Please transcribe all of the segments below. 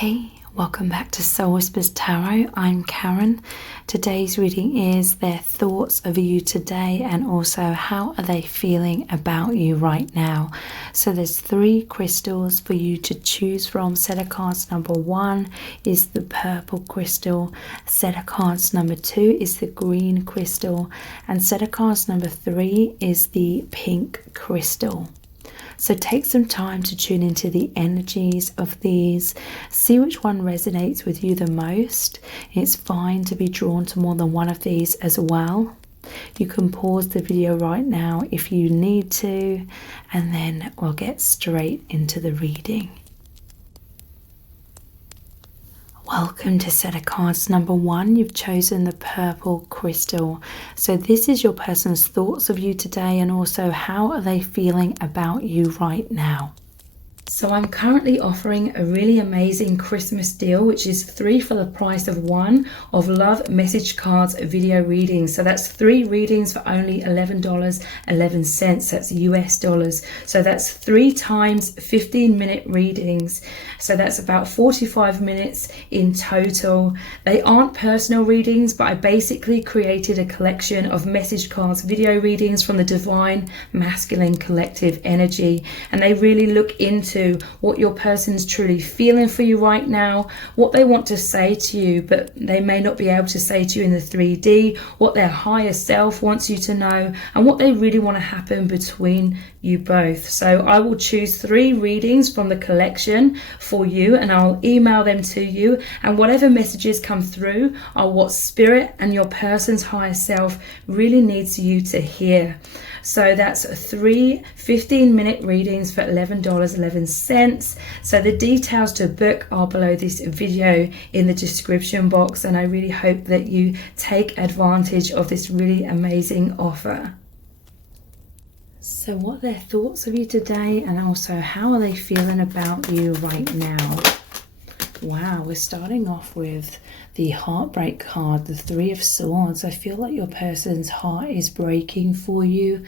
Hey, welcome back to Soul Whispers Tarot. I'm Karen. Today's reading is their thoughts of you today and also how are they feeling about you right now. So there's 3 crystals for you to choose from. Set of cards number 1 is the purple crystal. Set of cards number 2 is the green crystal. And set of cards number 3 is the pink crystal. So take some time to tune into the energies of these. See which one resonates with you the most. It's fine to be drawn to more than one of these as well. You can pause the video right now if you need to, and then we'll get straight into the reading. Welcome to set of cards number 1. You've chosen the purple crystal. So this is your person's thoughts of you today and also how are they feeling about you right now. So I'm currently offering a really amazing Christmas deal, which is 3 for the price of 1 of love message cards video readings. So that's 3 readings for only $11.11. That's US dollars. So that's 3 times 15-minute readings. So that's about 45 minutes in total. They aren't personal readings, but I basically created a collection of message cards video readings from the Divine Masculine Collective Energy. And they really look into what your person's truly feeling for you right now, what they want to say to you, but they may not be able to say to you in the 3D, what their higher self wants you to know, and what they really want to happen between you both. So I will choose 3 readings from the collection for you and I'll email them to you, and whatever messages come through are what spirit and your person's higher self really needs you to hear. So that's 3 15-minute readings for $11.11. So the details to book are below this video in the description box, and I really hope that you take advantage of this really amazing offer. So what are their thoughts of you today and also how are they feeling about you right now? Wow, we're starting off with the heartbreak card, the 3 of Swords. I feel like your person's heart is breaking for you.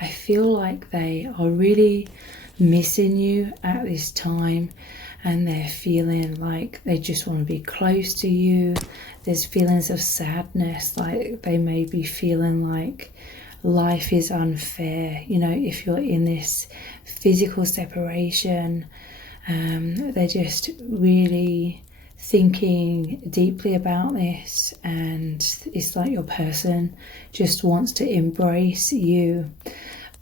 I feel like they are really missing you at this time and they're feeling like they just want to be close to you. There's feelings of sadness, like they may be feeling like life is unfair. You know, if you're in this physical separation, they're just really thinking deeply about this, and it's like your person just wants to embrace you,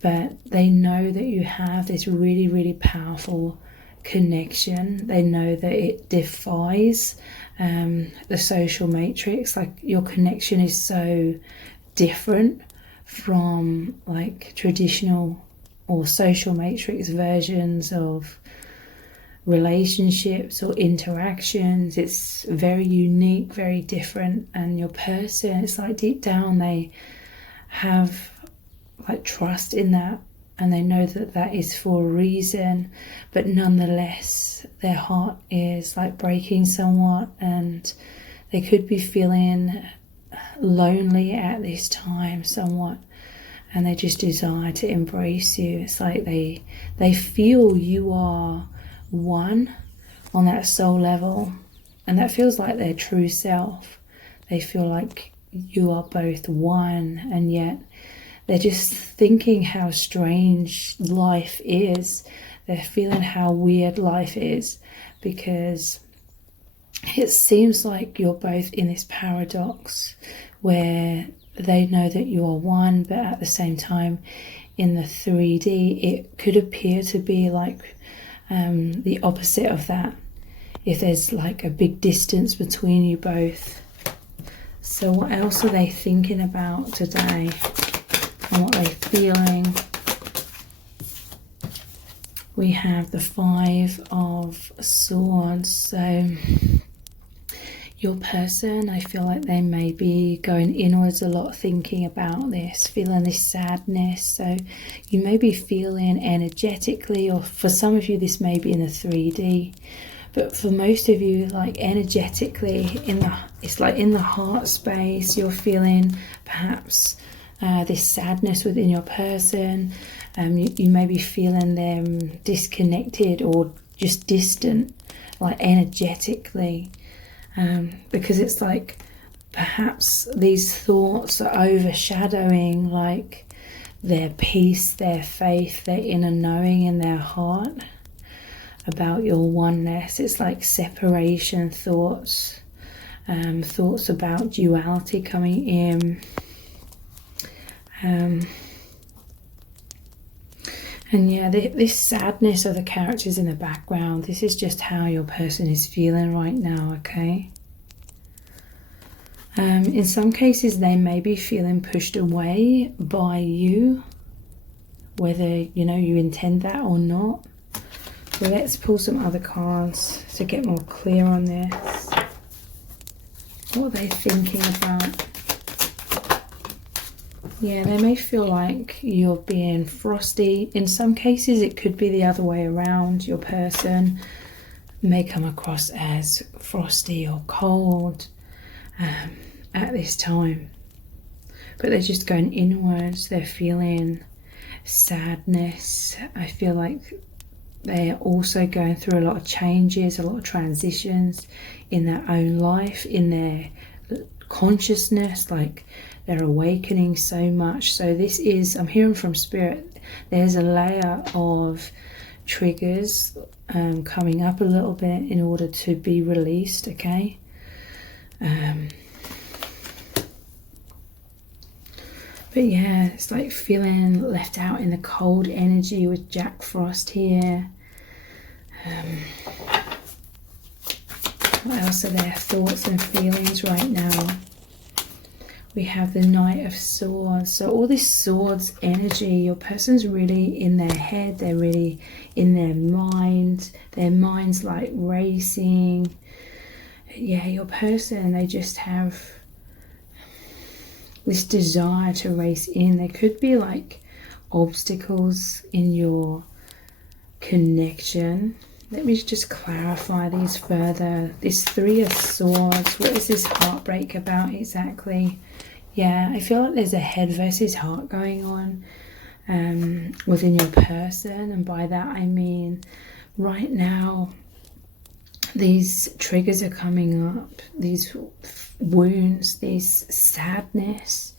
but they know that you have this really, really powerful connection. They know that it defies the social matrix. Like your connection is so different from like traditional or social matrix versions of relationships or interactions. It's very unique, very different, and your person, it's like deep down they have like trust in that and they know that that is for a reason, but nonetheless their heart is like breaking somewhat and they could be feeling lonely at this time somewhat, and they just desire to embrace you. It's like they feel you are one on that soul level, and that feels like their true self. They feel like you are both one, and yet they're just thinking how strange life is. They're feeling how weird life is because it seems like you're both in this paradox where they know that you are one, but at the same time in the 3D it could appear to be like the opposite of that, if there's like a big distance between you both. So what else are they thinking about today and what are they feeling? We have the 5 of Swords. So your person, I feel like they may be going inwards a lot, thinking about this, feeling this sadness. So you may be feeling energetically, or for some of you this may be in the 3D, but for most of you, like energetically, it's like in the heart space, you're feeling perhaps this sadness within your person. You may be feeling them disconnected or just distant like energetically, because it's like perhaps these thoughts are overshadowing like their peace, their faith, their inner knowing in their heart about your oneness. It's like separation thoughts, thoughts about duality coming in. And yeah, this sadness of the characters in the background, this is just how your person is feeling right now, okay? In some cases, they may be feeling pushed away by you, whether, you know, you intend that or not. So let's pull some other cards to get more clear on this. What are they thinking about? Yeah, they may feel like you're being frosty. In some cases, it could be the other way around. Your person may come across as frosty or cold at this time. But they're just going inwards. They're feeling sadness. I feel like they're also going through a lot of changes, a lot of transitions in their own life, in their consciousness, like they're awakening so much. So this is, I'm hearing from Spirit, there's a layer of triggers coming up a little bit in order to be released, okay? But yeah, it's like feeling left out in the cold energy with Jack Frost here. What else are their thoughts and feelings right now? We have the Knight of Swords. So all this swords energy, your person's really in their head, they're really in their mind. Their mind's like racing. Yeah, your person, they just have this desire to race in. There could be like obstacles in your connection. Let me just clarify these further. This Three of Swords, what is this heartbreak about exactly? Yeah, I feel like there's a head versus heart going on within your person. And by that I mean right now these triggers are coming up, these wounds, this sadness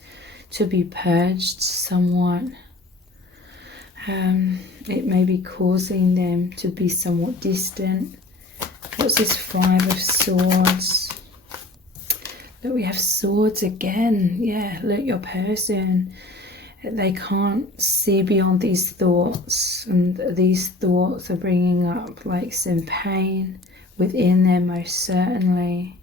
to be purged somewhat. It may be causing them to be somewhat distant. What's this Five of Swords? Look, we have swords again. Yeah, look, your person, they can't see beyond these thoughts, and these thoughts are bringing up like some pain within them, most certainly.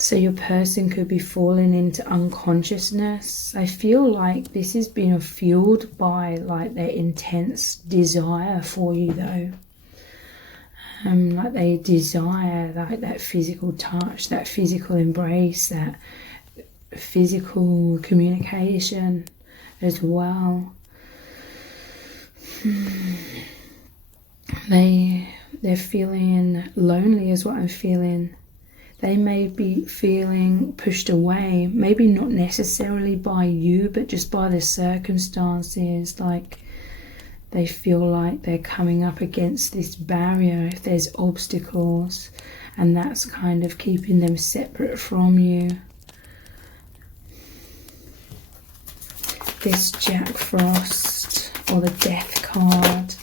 So your person could be falling into unconsciousness. I feel like this is being fueled by like their intense desire for you though. Like they desire like that physical touch, that physical embrace, that physical communication as well. They're feeling lonely is what I'm feeling. They may be feeling pushed away, maybe not necessarily by you, but just by the circumstances. Like they feel like they're coming up against this barrier, if there's obstacles, and that's kind of keeping them separate from you. This Jack Frost, or the Death card.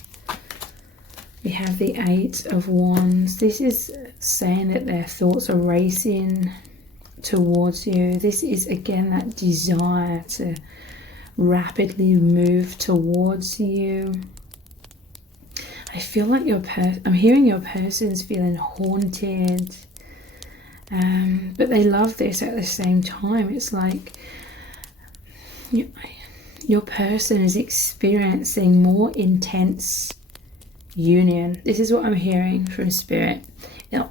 We have the Eight of Wands. This is saying that their thoughts are racing towards you. This is again that desire to rapidly move towards you. I feel like I'm hearing your person's feeling haunted, but they love this at the same time. It's like your person is experiencing more intense union. This is what I'm hearing from Spirit.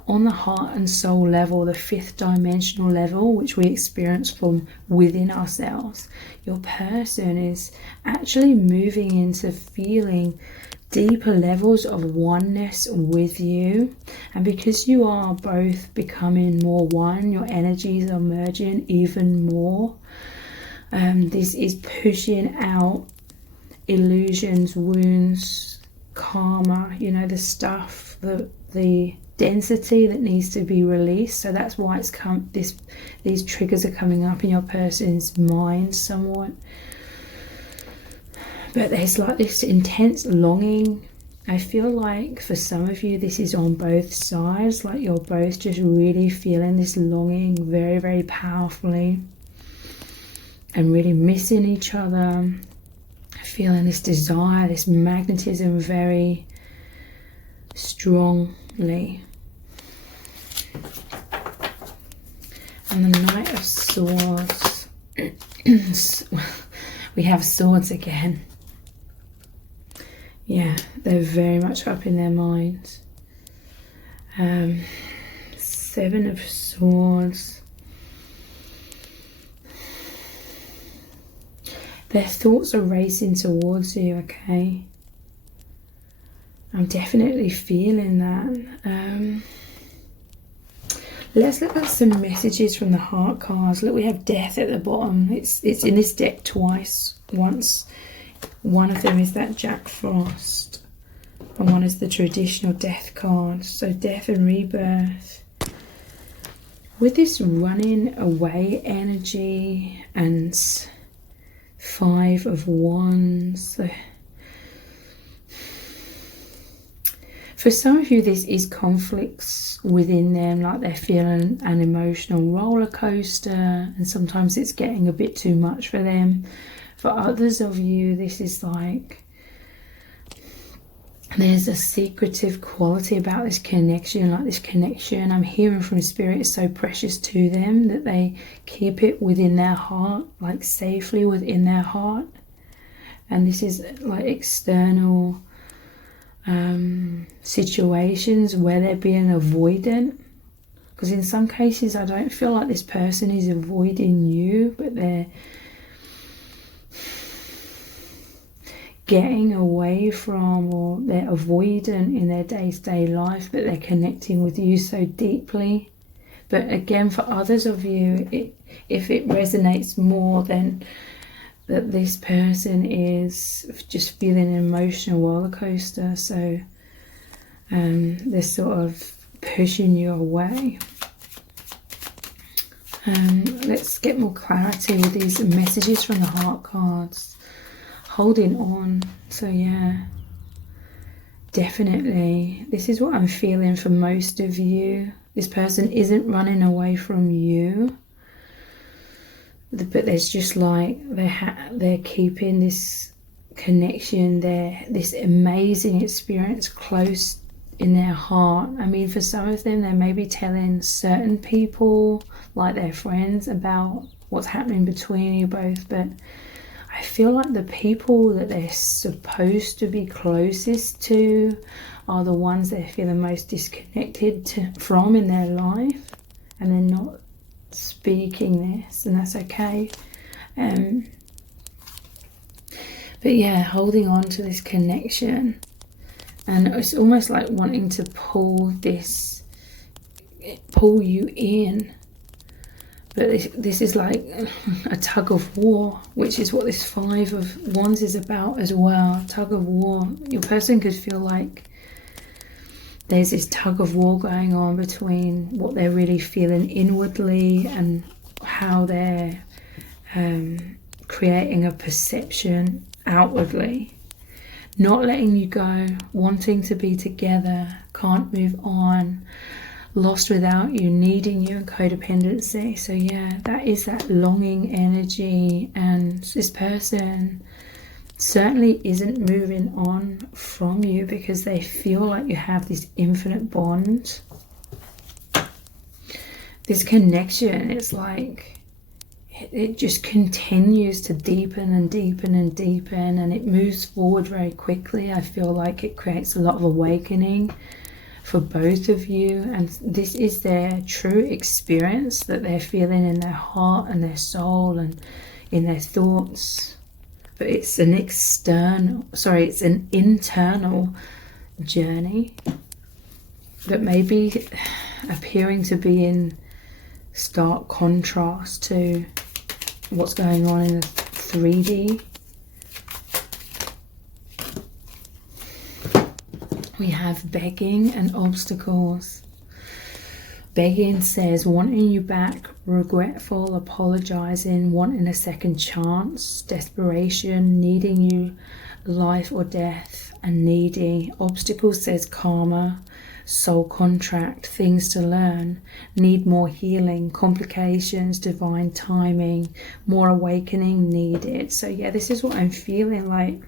On the heart and soul level, the fifth dimensional level, which we experience from within ourselves, your person is actually moving into feeling deeper levels of oneness with you. And because you are both becoming more one, your energies are merging even more. This is pushing out illusions, wounds, karma, you know, the stuff, the density that needs to be released. So that's why it's these triggers are coming up in your person's mind somewhat. But there's like this intense longing. I feel like for some of you this is on both sides, like you're both just really feeling this longing very, very powerfully and really missing each other, feeling this desire, this magnetism very strongly. And the Knight of Swords. We have swords again. Yeah, they're very much up in their minds. Seven of Swords. Their thoughts are racing towards you, okay? I'm definitely feeling that. Let's look at some messages from the heart cards. Look, we have Death at the bottom. It's in this deck twice. Once, one of them is that Jack Frost, and one is the traditional Death card. So Death and Rebirth. With this running away energy and Five of Wands. For some of you, this is conflicts within them, like they're feeling an emotional roller coaster, and sometimes it's getting a bit too much for them. For others of you, this is like there's a secretive quality about this connection, like this connection I'm hearing from Spirit is so precious to them that they keep it within their heart, like safely within their heart. And this is like external situations where they're being avoidant, because in some cases I don't feel like this person is avoiding you, but they're getting away from, or they're avoidant in their day-to-day life, but they're connecting with you so deeply. But again, for others of you, if it resonates more, then that this person is just feeling an emotional roller coaster, so they're sort of pushing you away. Let's get more clarity with these messages from the heart cards. Holding on. So yeah, definitely this is what I'm feeling for most of you. This person isn't running away from you, but there's just like they're keeping this connection, this amazing experience close in their heart. I mean, for some of them, they may be telling certain people, like their friends, about what's happening between you both, but I feel like the people that they're supposed to be closest to are the ones they feel the most disconnected from in their life, and they're not speaking this, and that's okay. But yeah, holding on to this connection, and it's almost like wanting to pull you in. But this is like a tug of war, which is what this Five of Wands is about as well. Tug of war. Your person could feel like there's this tug of war going on between what they're really feeling inwardly and how they're creating a perception outwardly. Not letting you go, wanting to be together, can't move on, lost without you, needing you, and codependency. So yeah, that is that longing energy, and this person certainly isn't moving on from you because they feel like you have this infinite bond. This connection, it's like it just continues to deepen and deepen and deepen, and it moves forward very quickly. I feel like it creates a lot of awakening for both of you, and this is their true experience that they're feeling in their heart and their soul and in their thoughts. But it's an internal journey that may be appearing to be in stark contrast to what's going on in the 3D. We have begging and obstacles. Begging says wanting you back, regretful, apologizing, wanting a second chance, desperation, needing you, life or death, and needy. Obstacles says karma, soul contract, things to learn, need more healing, complications, divine timing, more awakening needed. So yeah, this is what I'm feeling like.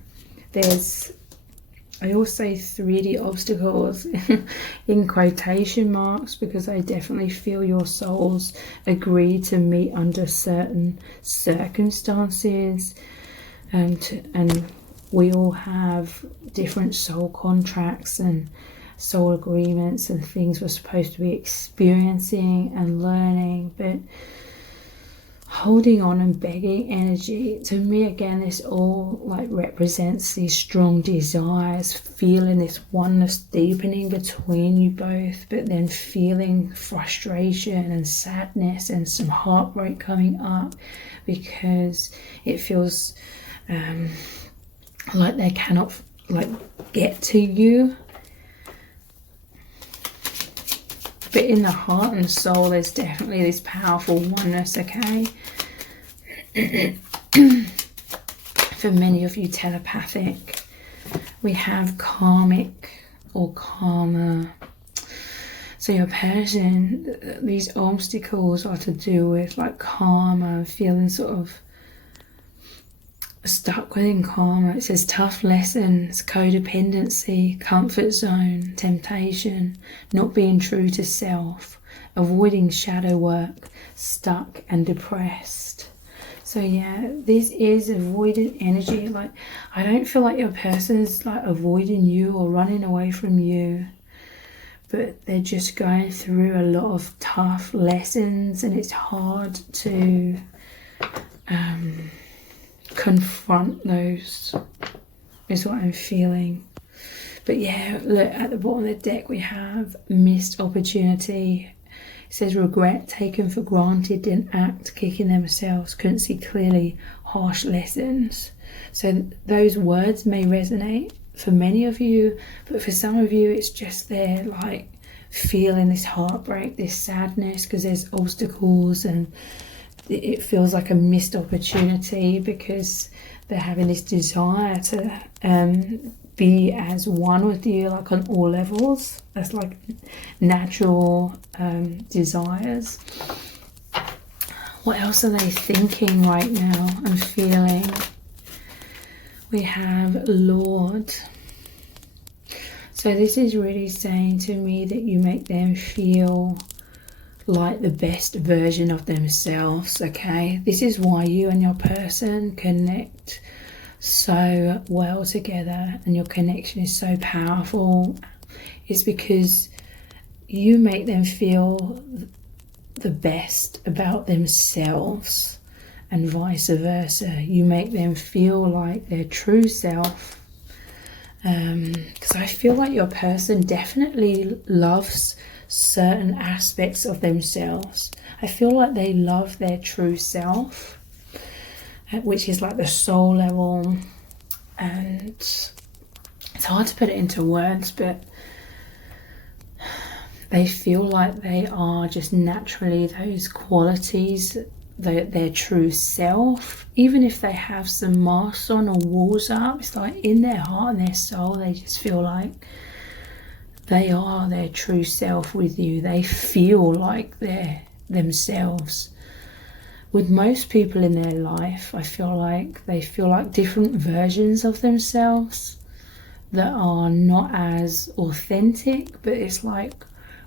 I always say 3D obstacles in quotation marks, because I definitely feel your souls agree to meet under certain circumstances, and we all have different soul contracts and soul agreements and things we're supposed to be experiencing and learning. But holding on and begging energy, to me again, this all like represents these strong desires, feeling this oneness deepening between you both, but then feeling frustration and sadness and some heartbreak coming up, because it feels like they cannot like get to you. But in the heart and soul, there's definitely this powerful oneness, okay? For many of you, telepathic. We have karmic or karma. So your person, these obstacles are to do with like karma, feeling sort of stuck within karma. It says tough lessons, codependency, comfort zone, temptation, not being true to self, avoiding shadow work, stuck and depressed. So yeah, this is avoidant energy. Like, I don't feel like your person's like avoiding you or running away from you, but they're just going through a lot of tough lessons, and it's hard to confront those, is what I'm feeling. But yeah, look, at the bottom of the deck we have missed opportunity. It says regret, taken for granted, didn't act, kicking themselves, couldn't see clearly, harsh lessons. So those words may resonate for many of you, but for some of you it's just they're like feeling this heartbreak, this sadness, because there's obstacles, and it feels like a missed opportunity because they're having this desire to be as one with you, like on all levels. That's like natural desires. What else are they thinking right now and feeling? We have Lord. So this is really saying to me that you make them feel like the best version of themselves, okay? This is why you and your person connect so well together, and your connection is so powerful. It's because you make them feel the best about themselves, and vice versa. You make them feel like their true self, because I feel like your person definitely loves certain aspects of themselves. I feel like they love their true self, which is like the soul level, and it's hard to put it into words, but they feel like they are just naturally those qualities, their true self. Even if they have some masks on or walls up, it's like in their heart and their soul, they just feel like they are their true self with you. They feel like they're themselves. With most people in their life, I feel like they feel like different versions of themselves that are not as authentic, but it's like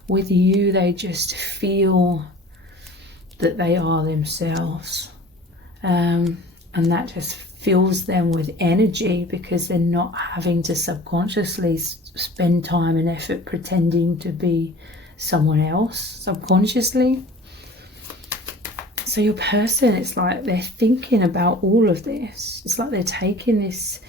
with you, they just feel that they are themselves. And that just fills them with energy, because they're not having to subconsciously spend time and effort pretending to be someone else subconsciously. So your person, it's like they're thinking about all of this. It's like they're taking this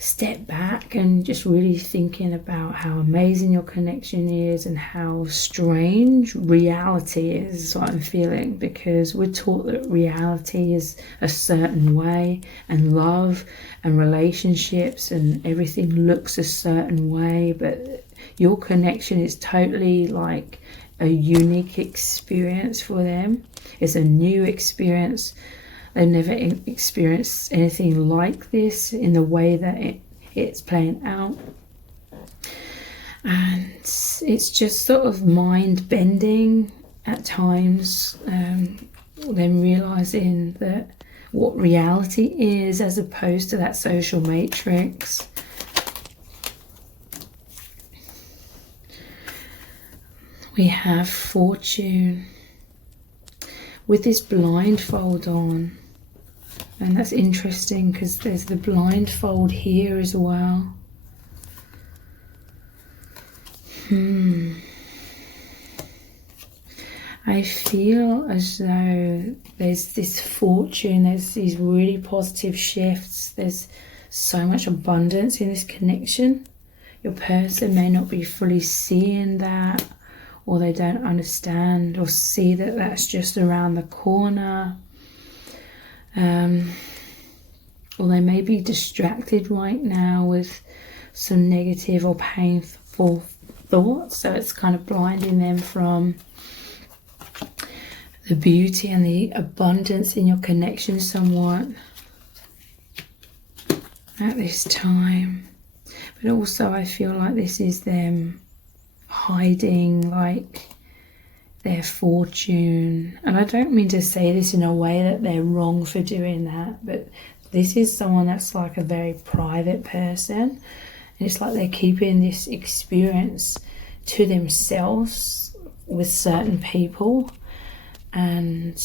step back and just really thinking about how amazing your connection is and how strange reality is what I'm feeling, because we're taught that reality is a certain way, and love and relationships and everything looks a certain way, but your connection is totally like a unique experience for them. It's a new experience. They've never experienced anything like this in the way that it's playing out. And it's just sort of mind-bending at times, them realising that what reality is as opposed to that social matrix. We have Fortune with this blindfold on, and that's interesting because there's the blindfold here as well. I feel as though there's this fortune, there's these really positive shifts, there's so much abundance in this connection. Your person may not be fully seeing that, or they don't understand or see that that's just around the corner. Or they may be distracted right now with some negative or painful thoughts, so it's kind of blinding them from the beauty and the abundance in your connection somewhat at this time. But also I feel like this is them hiding like their fortune, and I don't mean to say this in a way that they're wrong for doing that, but this is someone that's like a very private person, and it's like they're keeping this experience to themselves with certain people. And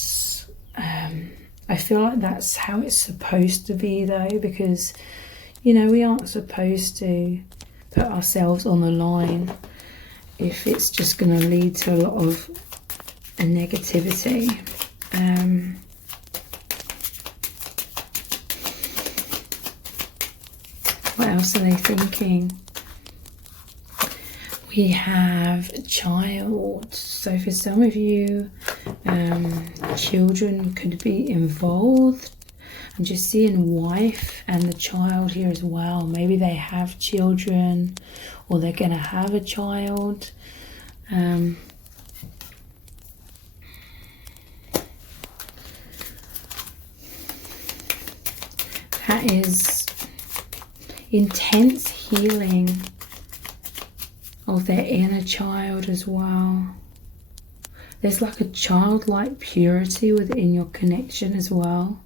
I feel like that's how it's supposed to be though, because we aren't supposed to put ourselves on the line if it's just going to lead to a lot of negativity. What else are they thinking? We have a child. So for some of you, children could be involved. I'm just seeing wife and the child here as well. Maybe they have children, or they're going to have a child. That is intense healing of their inner child as well. There's like a childlike purity within your connection as well.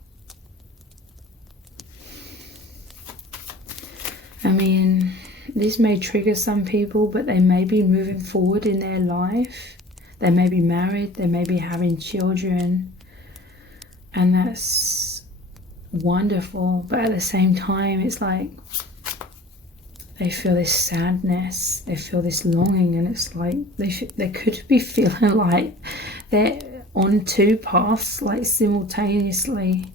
I mean, this may trigger some people, but they may be moving forward in their life. They may be married, they may be having children, and that's wonderful. But at the same time, it's like they feel this sadness, they feel this longing, and it's like they could be feeling like they're on two paths, like simultaneously,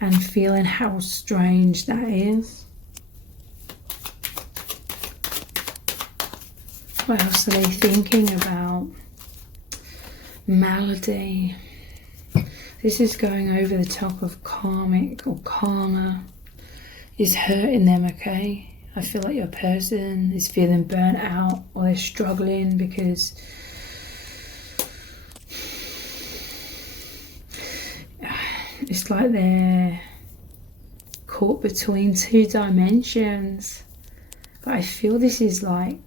and feeling how strange that is. What else are they thinking about? Malady. This is going over the top of karmic or karma is hurting them, okay? I feel like your person is feeling burnt out, or they're struggling because it's like they're caught between two dimensions. But I feel this is like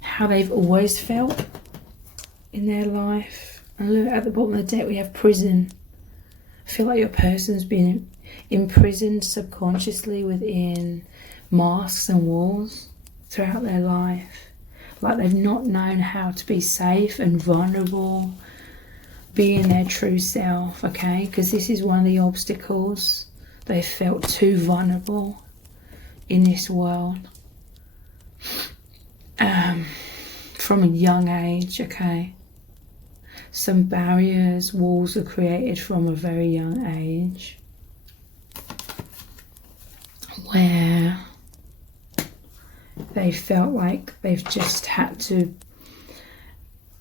how they've always felt in their life. And look, at the bottom of the deck we have prison. I feel like your person's been imprisoned subconsciously within masks and walls throughout their life. Like they've not known how to be safe and vulnerable, being their true self, okay? Because this is one of the obstacles. They felt too vulnerable in this world. From a young age, okay? Some barriers, walls are created from a very young age. where they felt like they've just had to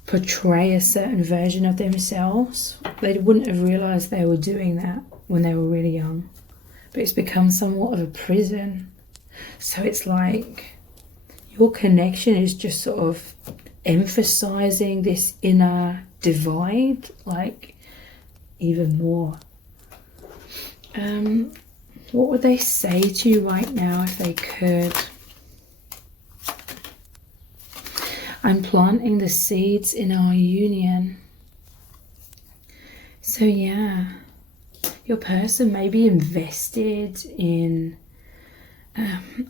portray a certain version of themselves. They wouldn't have realised they were doing that when they were really young, but it's become somewhat of a prison. So it's like your connection is just sort of emphasising this inner divide, like, even more. What would they say to you right now if they could? I'm planting the seeds in our union. So yeah, your person may be invested in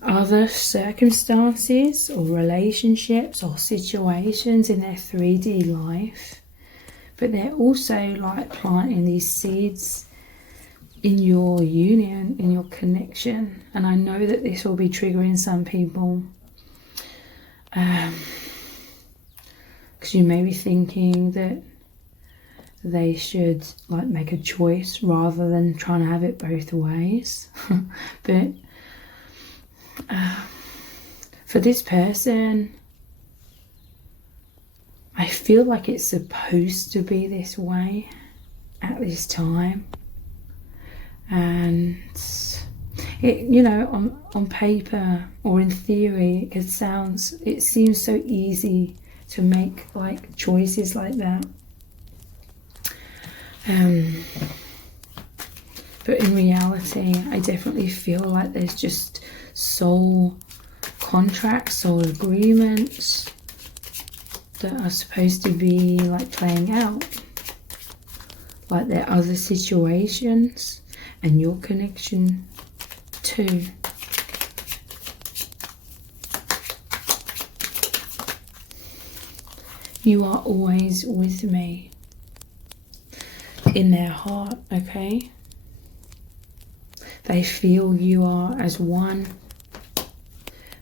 other circumstances or relationships or situations in their 3D life, but they're also like planting these seeds in your union, in your connection. And I know that this will be triggering some people, because you may be thinking that they should like make a choice rather than trying to have it both ways. But for this person, I feel like it's supposed to be this way at this time. And it, you know, on paper or in theory, it seems so easy to make like choices like that. But in reality, I definitely feel like there's just soul contracts, soul agreements that are supposed to be like playing out. Like there are other situations and your connection too. You are always with me in their heart, okay? They feel you are as one.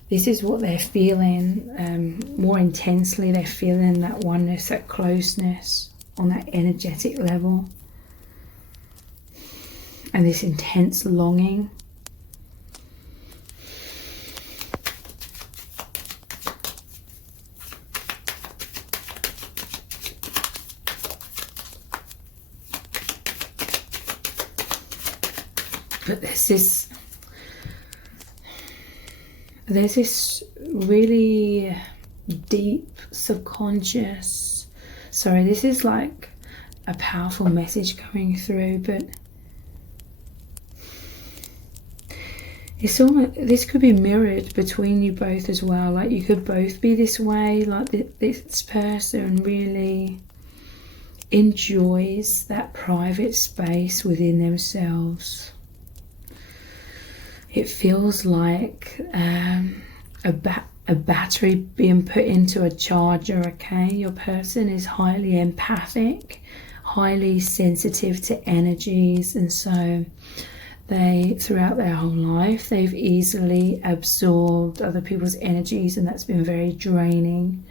This is what they're feeling more intensely. They're feeling that oneness, that closeness on that energetic level. And this intense longing. But there's this really deep subconscious, sorry, this is like a powerful message coming through, but it's almost, this could be mirrored between you both as well. Like you could both be this way, like this person really enjoys that private space within themselves. It feels like a battery being put into a charger, okay? Your person is highly empathic, highly sensitive to energies, and so they, throughout their whole life, they've easily absorbed other people's energies, and that's been very draining.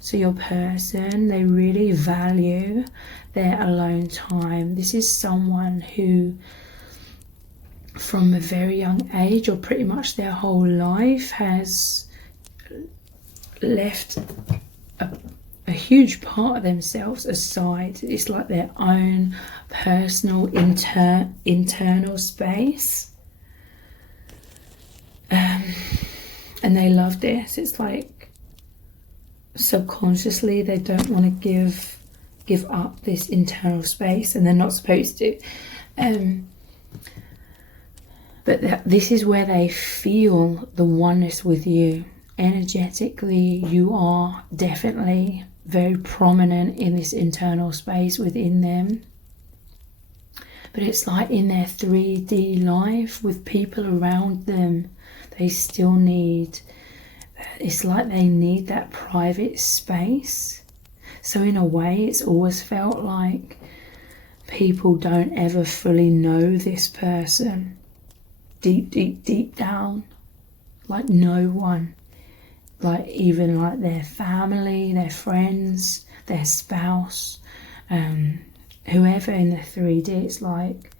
So your person, they really value their alone time. This is someone who, from a very young age, or pretty much their whole life, has left a huge part of themselves aside. It's like their own personal internal space, and they love this. It's like subconsciously they don't want to give up this internal space, and they're not supposed to. But this is where they feel the oneness with you. Energetically, you are definitely very prominent in this internal space within them. But it's like in their 3D life with people around them, they still need, it's like they need that private space. So in a way, it's always felt like people don't ever fully know this person. Deep down, like no one, like even like their family, their friends, their spouse, whoever in the 3D, it's like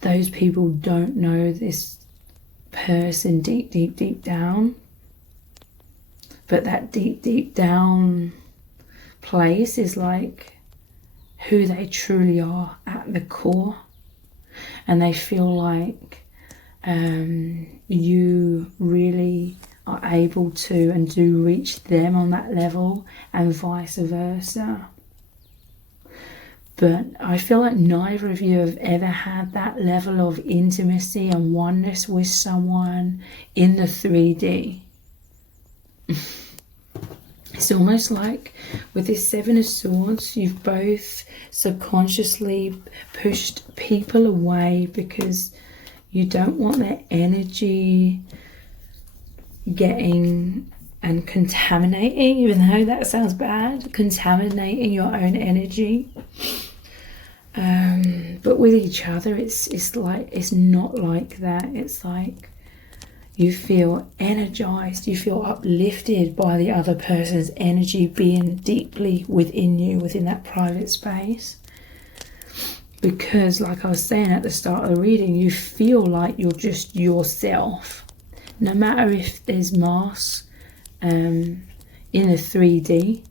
those people don't know this person deep down, but that deep down place is like who they truly are at the core, and they feel like you really are able to and do reach them on that level, and vice versa. But I feel like neither of you have ever had that level of intimacy and oneness with someone in the 3D. It's almost like with this Seven of Swords, you've both subconsciously pushed people away because you don't want their energy getting and contaminating, even though that sounds bad, contaminating your own energy. But with each other, it's like, it's not like that. It's like you feel energized, you feel uplifted by the other person's energy being deeply within you, within that private space. Because, like I was saying at the start of the reading, you feel like you're just yourself. No matter if there's masks in the 3D,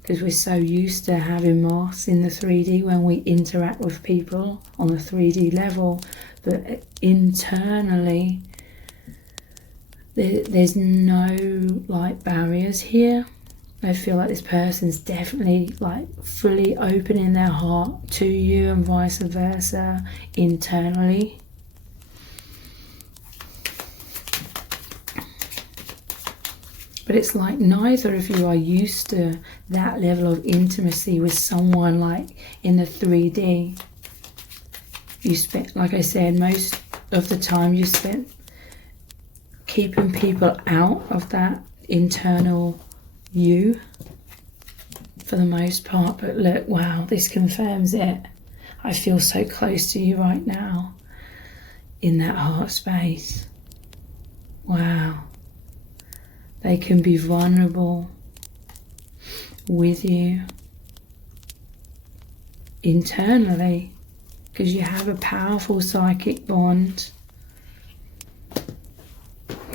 because we're so used to having masks in the 3D when we interact with people on the 3D level, but internally there's no like barriers here. I feel like this person's definitely like fully opening their heart to you, and vice versa internally. But it's like neither of you are used to that level of intimacy with someone like in the 3D. You spent, like I said, most of the time you spent keeping people out of that internal you for the most part. But look, wow, this confirms it. I feel so close to you right now in that heart space. Wow. They can be vulnerable with you internally because you have a powerful psychic bond.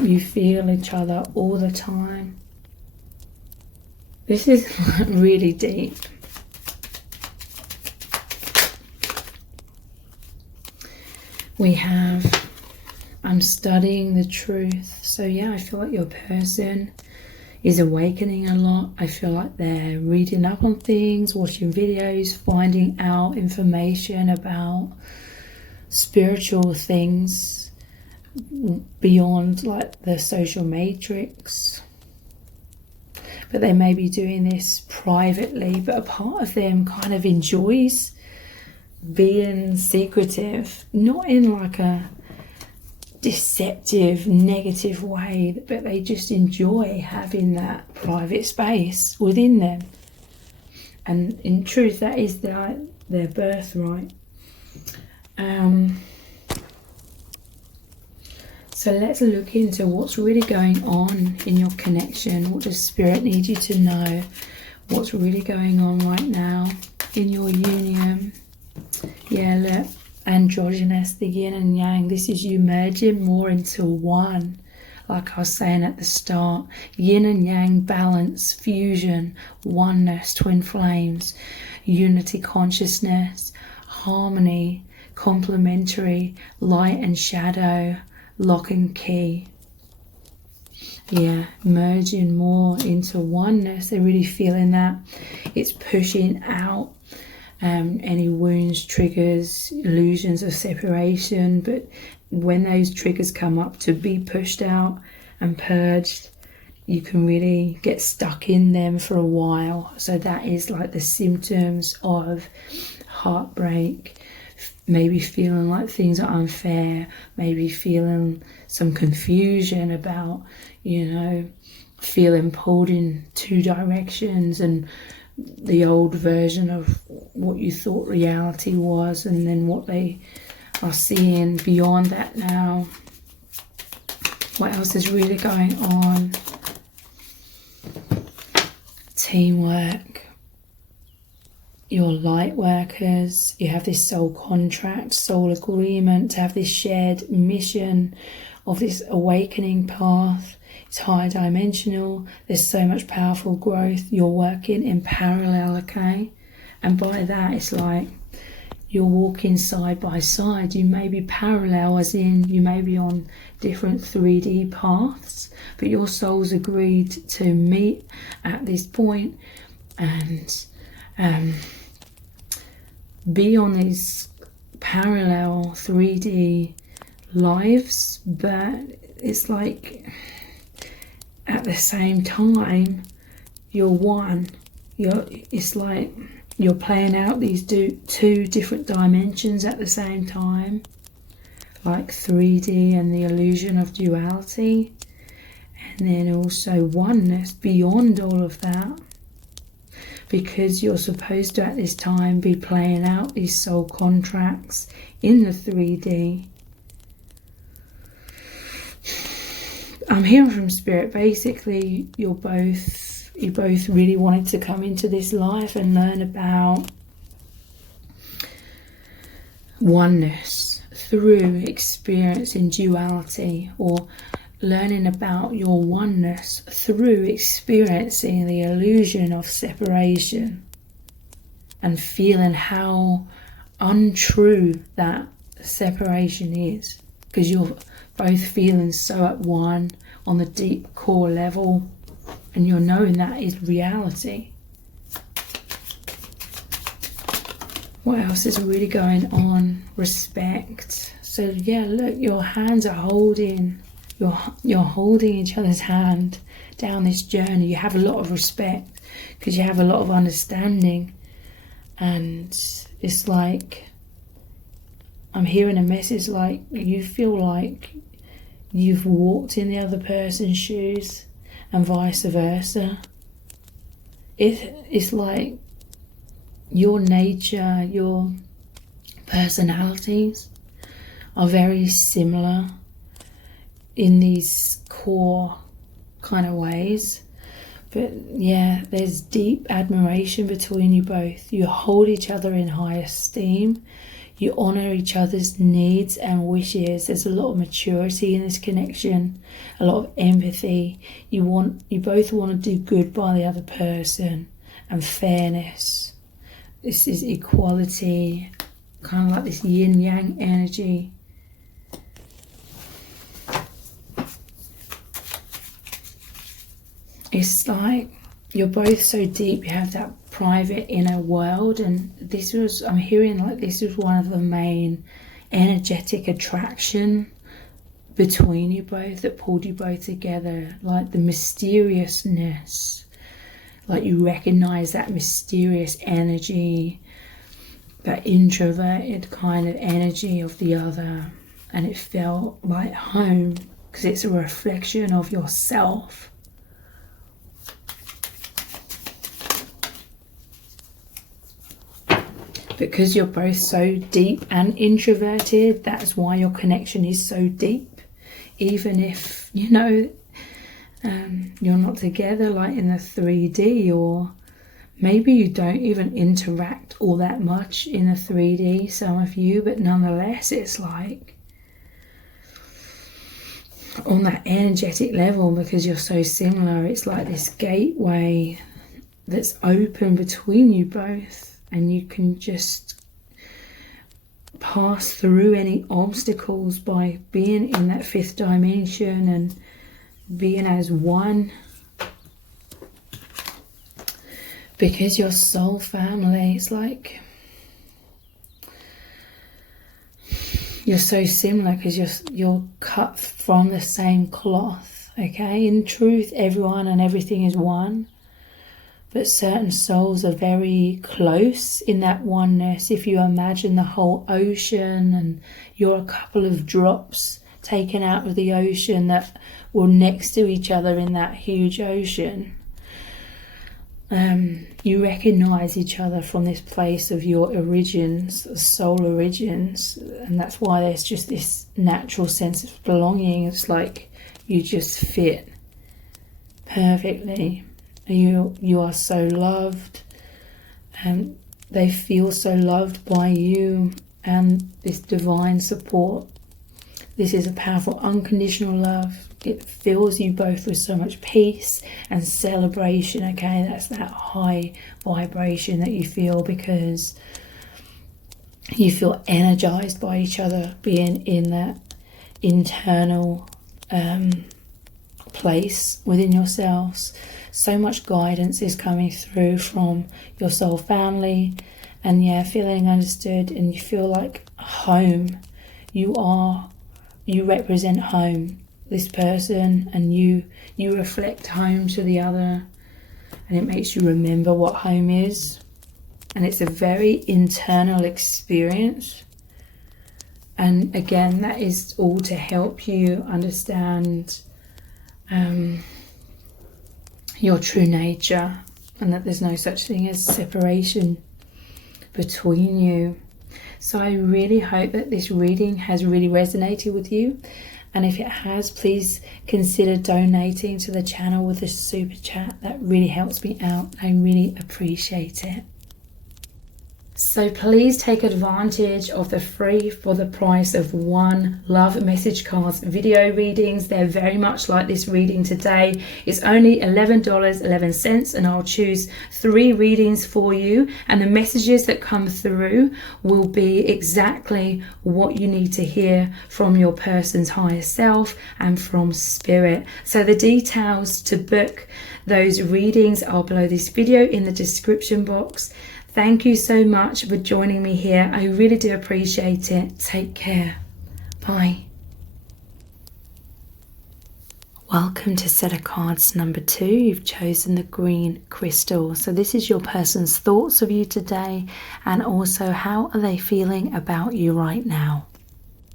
You feel each other all the time. This is really deep. We have, I'm studying the truth. So yeah, I feel like your person is awakening a lot. I feel like they're reading up on things, watching videos, finding out information about spiritual things beyond like the social matrix. But they may be doing this privately, but a part of them kind of enjoys being secretive, not in like a deceptive, negative way, but they just enjoy having that private space within them. And in truth, that is their birthright. So let's look into what's really going on in your connection. What does Spirit need you to know? What's really going on right now in your union? Yeah, look, androgynous, the yin and yang. This is you merging more into one. Like I was saying at the start, yin and yang balance, fusion, oneness, twin flames, unity consciousness, harmony, complementary, light and shadow, lock and key. Yeah, merging more into oneness. They're really feeling that. It's pushing out any wounds, triggers, illusions of separation. But when those triggers come up to be pushed out and purged, you can really get stuck in them for a while. So that is like the symptoms of heartbreak. Maybe feeling like things are unfair, maybe feeling some confusion about, feeling pulled in two directions, and the old version of what you thought reality was, and then what they are seeing beyond that now. What else is really going on? Teamwork. you're light workers, you have this soul contract, soul agreement to have this shared mission of this awakening path. It's high dimensional, there's so much powerful growth, you're working in parallel, okay? And by that, it's like you're walking side by side. You may be parallel, as in you may be on different 3D paths, but your souls agreed to meet at this point and be on these parallel 3D lives, but it's like at the same time you're one. It's like you're playing out these two different dimensions at the same time, like 3D and the illusion of duality, and then also oneness beyond all of that, because you're supposed to at this time be playing out these soul contracts in the 3D. I'm hearing from Spirit, basically you both really wanted to come into this life and learn about oneness through experiencing duality, or learning about your oneness through experiencing the illusion of separation and feeling how untrue that separation is, because you're both feeling so at one on the deep core level, and you're knowing that is reality. What else is really going on? Respect. So yeah, look, your hands are holding, you're holding each other's hand down this journey. You have a lot of respect because you have a lot of understanding, and it's like I'm hearing a message like you feel like you've walked in the other person's shoes and vice versa. It's like your nature, your personalities are very similar in these core kind of ways. But yeah, there's deep admiration between you both. You hold each other in high esteem. You honour each other's needs and wishes. There's a lot of maturity in this connection, a lot of empathy. You both want to do good by the other person, and fairness. This is equality, kind of like this yin-yang energy. It's like you're both so deep, you have that private inner world, and I'm hearing like this was one of the main energetic attraction between you both that pulled you both together, like the mysteriousness, like you recognize that mysterious energy, that introverted kind of energy of the other, and it felt like home because it's a reflection of yourself. Because you're both so deep and introverted, that's why your connection is so deep. Even if, you're not together like in the 3D, or maybe you don't even interact all that much in the 3D, some of you, but nonetheless, it's like on that energetic level, because you're so similar, it's like this gateway that's open between you both. And you can just pass through any obstacles by being in that fifth dimension and being as one. Because your soul family, it's like you're so similar because you're cut from the same cloth, okay? In truth, everyone and everything is one. But certain souls are very close in that oneness. If you imagine the whole ocean and you're a couple of drops taken out of the ocean that were next to each other in that huge ocean, you recognize each other from this place of your origins, soul origins, and that's why there's just this natural sense of belonging. It's like you just fit perfectly. You are so loved, and they feel so loved by you and this divine support. This is a powerful unconditional love. It fills you both with so much peace and celebration, okay? That's that high vibration that you feel because you feel energized by each other, being in that internal place within yourselves. So much guidance is coming through from your soul family, and feeling understood, and you feel like home. You represent home, this person, and you reflect home to the other, and it makes you remember what home is. And it's a very internal experience. And again, that is all to help you understand your true nature, and that there's no such thing as separation between you. So I really hope that this reading has really resonated with you. And if it has, please consider donating to the channel with a super chat. That really helps me out. I really appreciate it. So please take advantage of the free for the price of one love message cards video readings. They're very much like this reading today. It's only $11.11, and I'll choose 3 readings for you, and the messages that come through will be exactly what you need to hear from your person's higher self and from spirit. So the details to book those readings are below this video in the description box. Thank you so much for joining me here. I really do appreciate it. Take care. Bye. Welcome to set of cards number 2. You've chosen the green crystal. So this is your person's thoughts of you today, and also how are they feeling about you right now.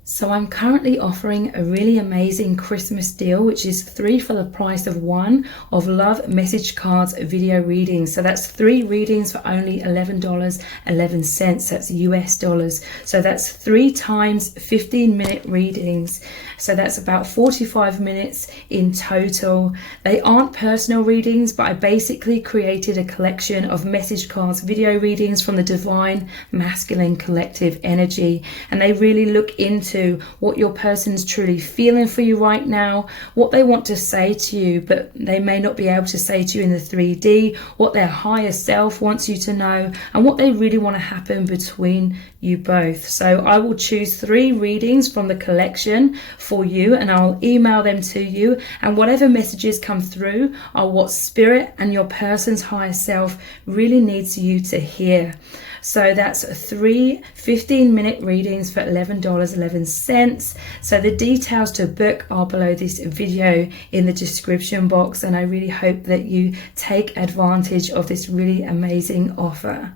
So I'm currently offering a really amazing Christmas deal, which is 3 for the price of 1 of love message cards video readings. So that's 3 readings for only $11.11. That's US dollars. So that's 3 times 15-minute readings. So that's about 45 minutes in total. They aren't personal readings, but I basically created a collection of message cards video readings from the divine masculine collective energy, and they really look into what your person's truly feeling for you right now, what they want to say to you but they may not be able to say to you in the 3D, what their higher self wants you to know, and what they really want to happen between you both. So I will choose 3 readings from the collection for you, and I'll email them to you, and whatever messages come through are what spirit and your person's higher self really needs you to hear. So that's 3 15-minute readings for $11.11. So the details to book are below this video in the description box, and I really hope that you take advantage of this really amazing offer.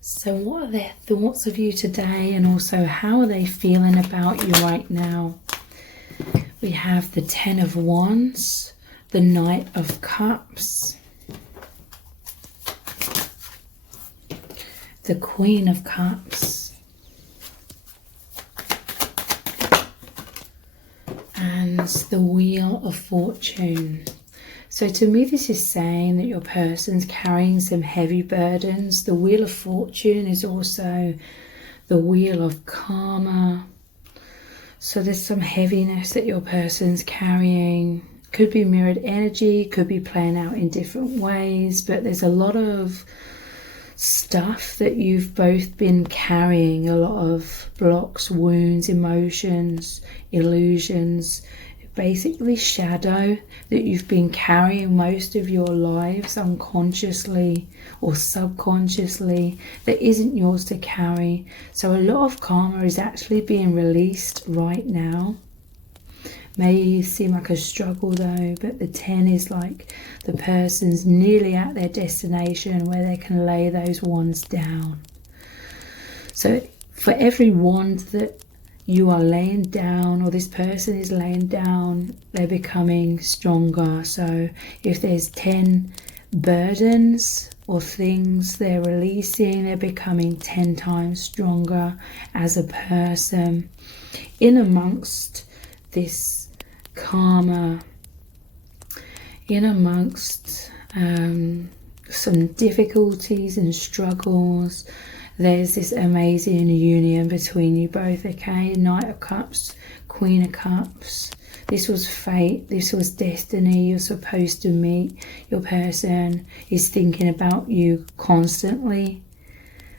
So what are their thoughts of you today, and also how are they feeling about you right now? We have the 10 of Wands, the Knight of Cups, the Queen of Cups, and the Wheel of Fortune. So to me, this is saying that your person's carrying some heavy burdens. The Wheel of Fortune is also the Wheel of Karma. So there's some heaviness that your person's carrying. Could be mirrored energy, could be playing out in different ways, but there's a lot of stuff that you've both been carrying, a lot of blocks, wounds, emotions, illusions, basically shadow that you've been carrying most of your lives unconsciously or subconsciously that isn't yours to carry. So a lot of karma is actually being released right now. May seem like a struggle though, but the 10 is like the person's nearly at their destination where they can lay those wands down. So for every wand that you are laying down, or this person is laying down, they're becoming stronger. So if there's 10 burdens or things they're releasing, they're becoming 10 times stronger as a person. In amongst this karma, in amongst some difficulties and struggles. There's this amazing union between you both, okay? Knight of Cups, Queen of Cups. This was fate, this was destiny. You're supposed to meet. Your person is thinking about you constantly.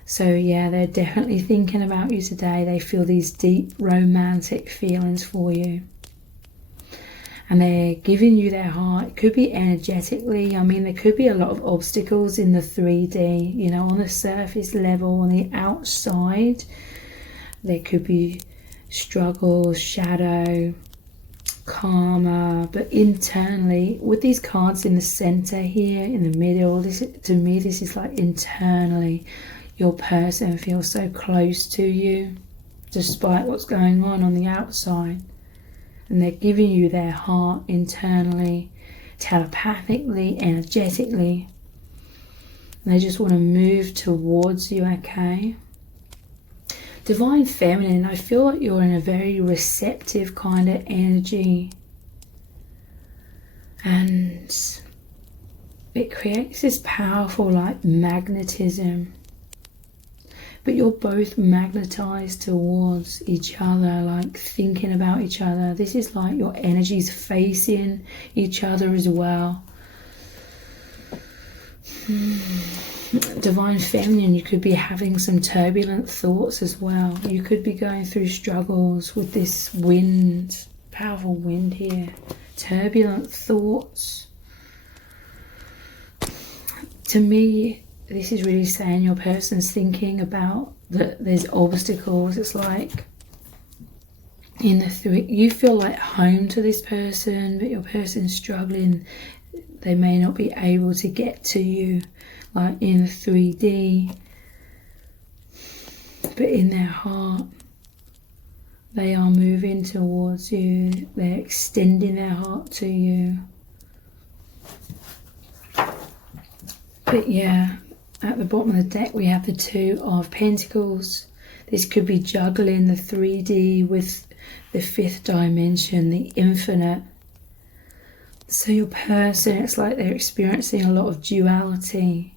So yeah, they're definitely thinking about you today. They feel these deep romantic feelings for you. And they're giving you their heart. It could be energetically. I mean, there could be a lot of obstacles in the 3D, you know, on the surface level, on the outside. There could be struggles, shadow, karma, but internally, with these cards in the center here, in the middle, this, to me, this is like internally, your person feels so close to you, despite what's going on the outside. And they're giving you their heart internally, telepathically, energetically. And they just want to move towards you, okay? Divine Feminine, I feel like you're in a very receptive kind of energy. And it creates this powerful like magnetism. But you're both magnetized towards each other, like thinking about each other. This is like your energies facing each other as well. Divine Feminine, you could be having some turbulent thoughts as well. You could be going through struggles with this wind, powerful wind here. Turbulent thoughts. To me, this is really saying your person's thinking about that there's obstacles. It's like in the three, you feel like home to this person, but your person's struggling. They may not be able to get to you like in 3D, but in their heart, they are moving towards you. They're extending their heart to you. But yeah, at the bottom of the deck, we have the Two of Pentacles. This could be juggling the 3D with the 5th dimension, the infinite. So your person, it's like they're experiencing a lot of duality,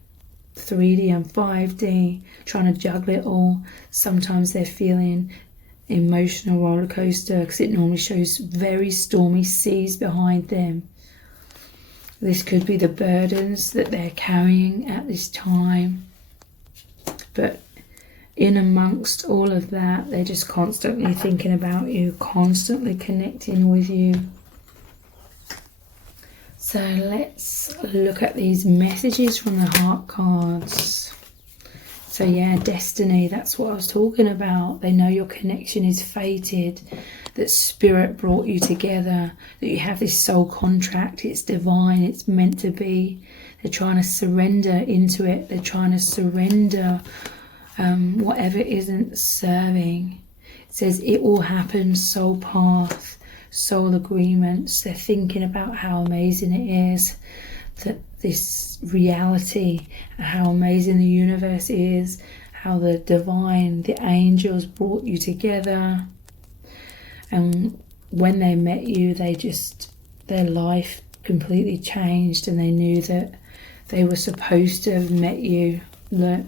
3D and 5D, trying to juggle it all. Sometimes they're feeling emotional roller coaster because it normally shows very stormy seas behind them. This could be the burdens that they're carrying at this time. But in amongst all of that, they're just constantly thinking about you, constantly connecting with you. So let's look at these messages from the heart cards. So yeah, destiny, that's what I was talking about. They know your connection is fated, that spirit brought you together, that you have this soul contract, it's divine, it's meant to be. They're trying to surrender into it. They're trying to surrender whatever isn't serving. It says it will happen, soul path, soul agreements. They're thinking about how amazing it is, that this reality, how amazing the universe is, how the divine, the angels brought you together. And when they met you, their life completely changed, and they knew that they were supposed to have met you. Look,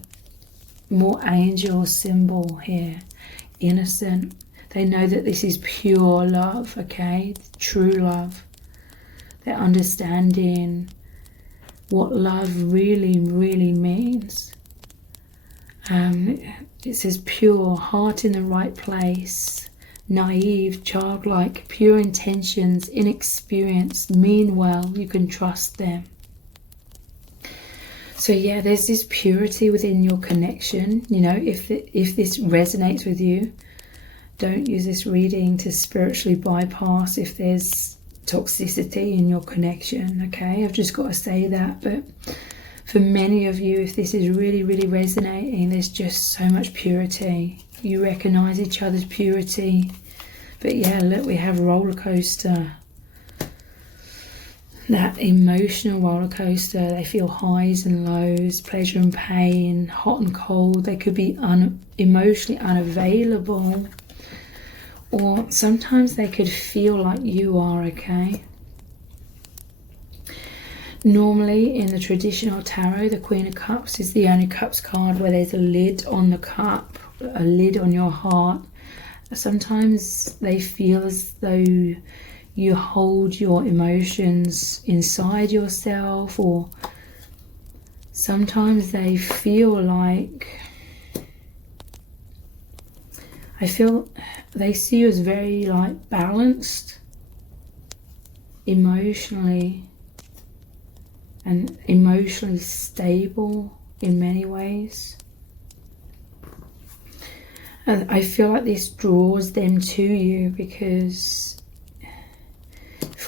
more angel symbol here, innocent. They know that this is pure love, okay? True love. They're understanding what love really, really means. It says pure, heart in the right place, naive, childlike, pure intentions, inexperienced, mean well, you can trust them. So yeah, there's this purity within your connection. You know, if this resonates with you, don't use this reading to spiritually bypass if there's toxicity in your connection, okay? I've just got to say that. But for many of you, if this is really, really resonating, there's just so much purity. You recognize each other's purity. But yeah, look, we have roller coaster. That emotional roller coaster. They feel highs and lows, pleasure and pain, hot and cold. They could be emotionally unavailable. Or sometimes they could feel like you are, okay? Normally in the traditional tarot, the Queen of Cups is the only Cups card where there's a lid on the cup, a lid on your heart. Sometimes they feel as though you hold your emotions inside yourself, or sometimes they feel like, they see you as very like balanced emotionally and emotionally stable in many ways. And I feel like this draws them to you because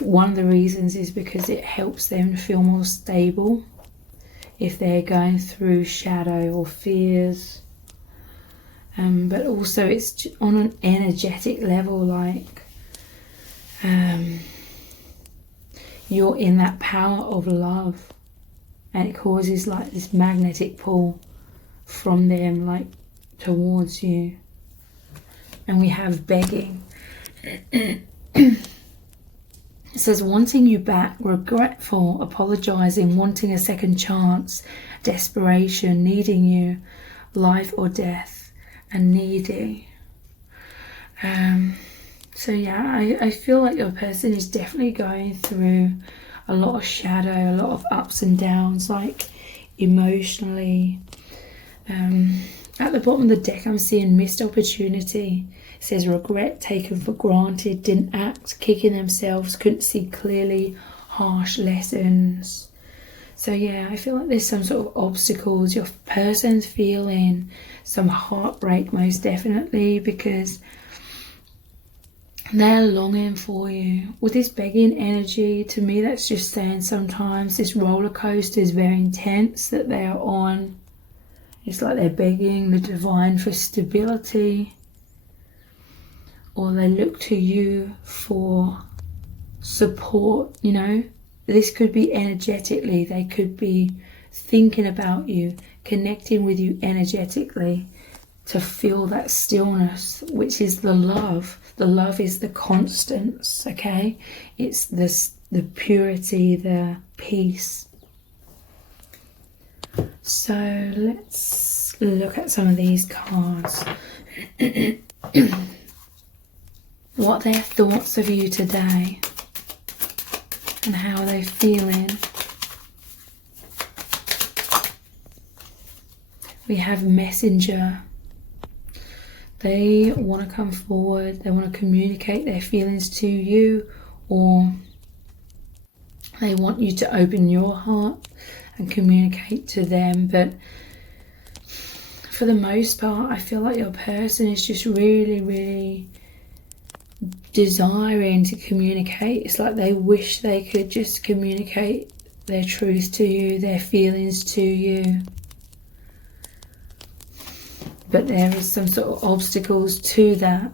one of the reasons is because it helps them to feel more stable if they're going through shadow or fears. But also it's on an energetic level, like you're in that power of love, and it causes like this magnetic pull from them like towards you. And we have begging. It says wanting you back, regretful, apologizing, wanting a second chance, desperation, needing you, life or death, and needy. So yeah, I feel like your person is definitely going through a lot of shadow, a lot of ups and downs, like emotionally. At the bottom of the deck, I'm seeing missed opportunity. It says regret, taken for granted, didn't act, kicking themselves, couldn't see clearly, harsh lessons. So yeah, I feel like there's some sort of obstacles. Your person's feeling some heartbreak, most definitely, because they're longing for you. With this begging energy, to me that's just saying sometimes this roller coaster is very intense that they are on. It's like they're begging the divine for stability, or they look to you for support, you know. This could be energetically, they could be thinking about you, connecting with you energetically to feel that stillness, which is the love. The love is the constance, okay? It's the purity, the peace. So let's look at some of these cards. What their thoughts of you today and how they're feeling. We have Messenger. They want to come forward, they want to communicate their feelings to you, or they want you to open your heart and communicate to them. But for the most part, I feel like your person is just really, really desiring to communicate. It's like they wish they could just communicate their truth to you, their feelings to you. But there is some sort of obstacles to that.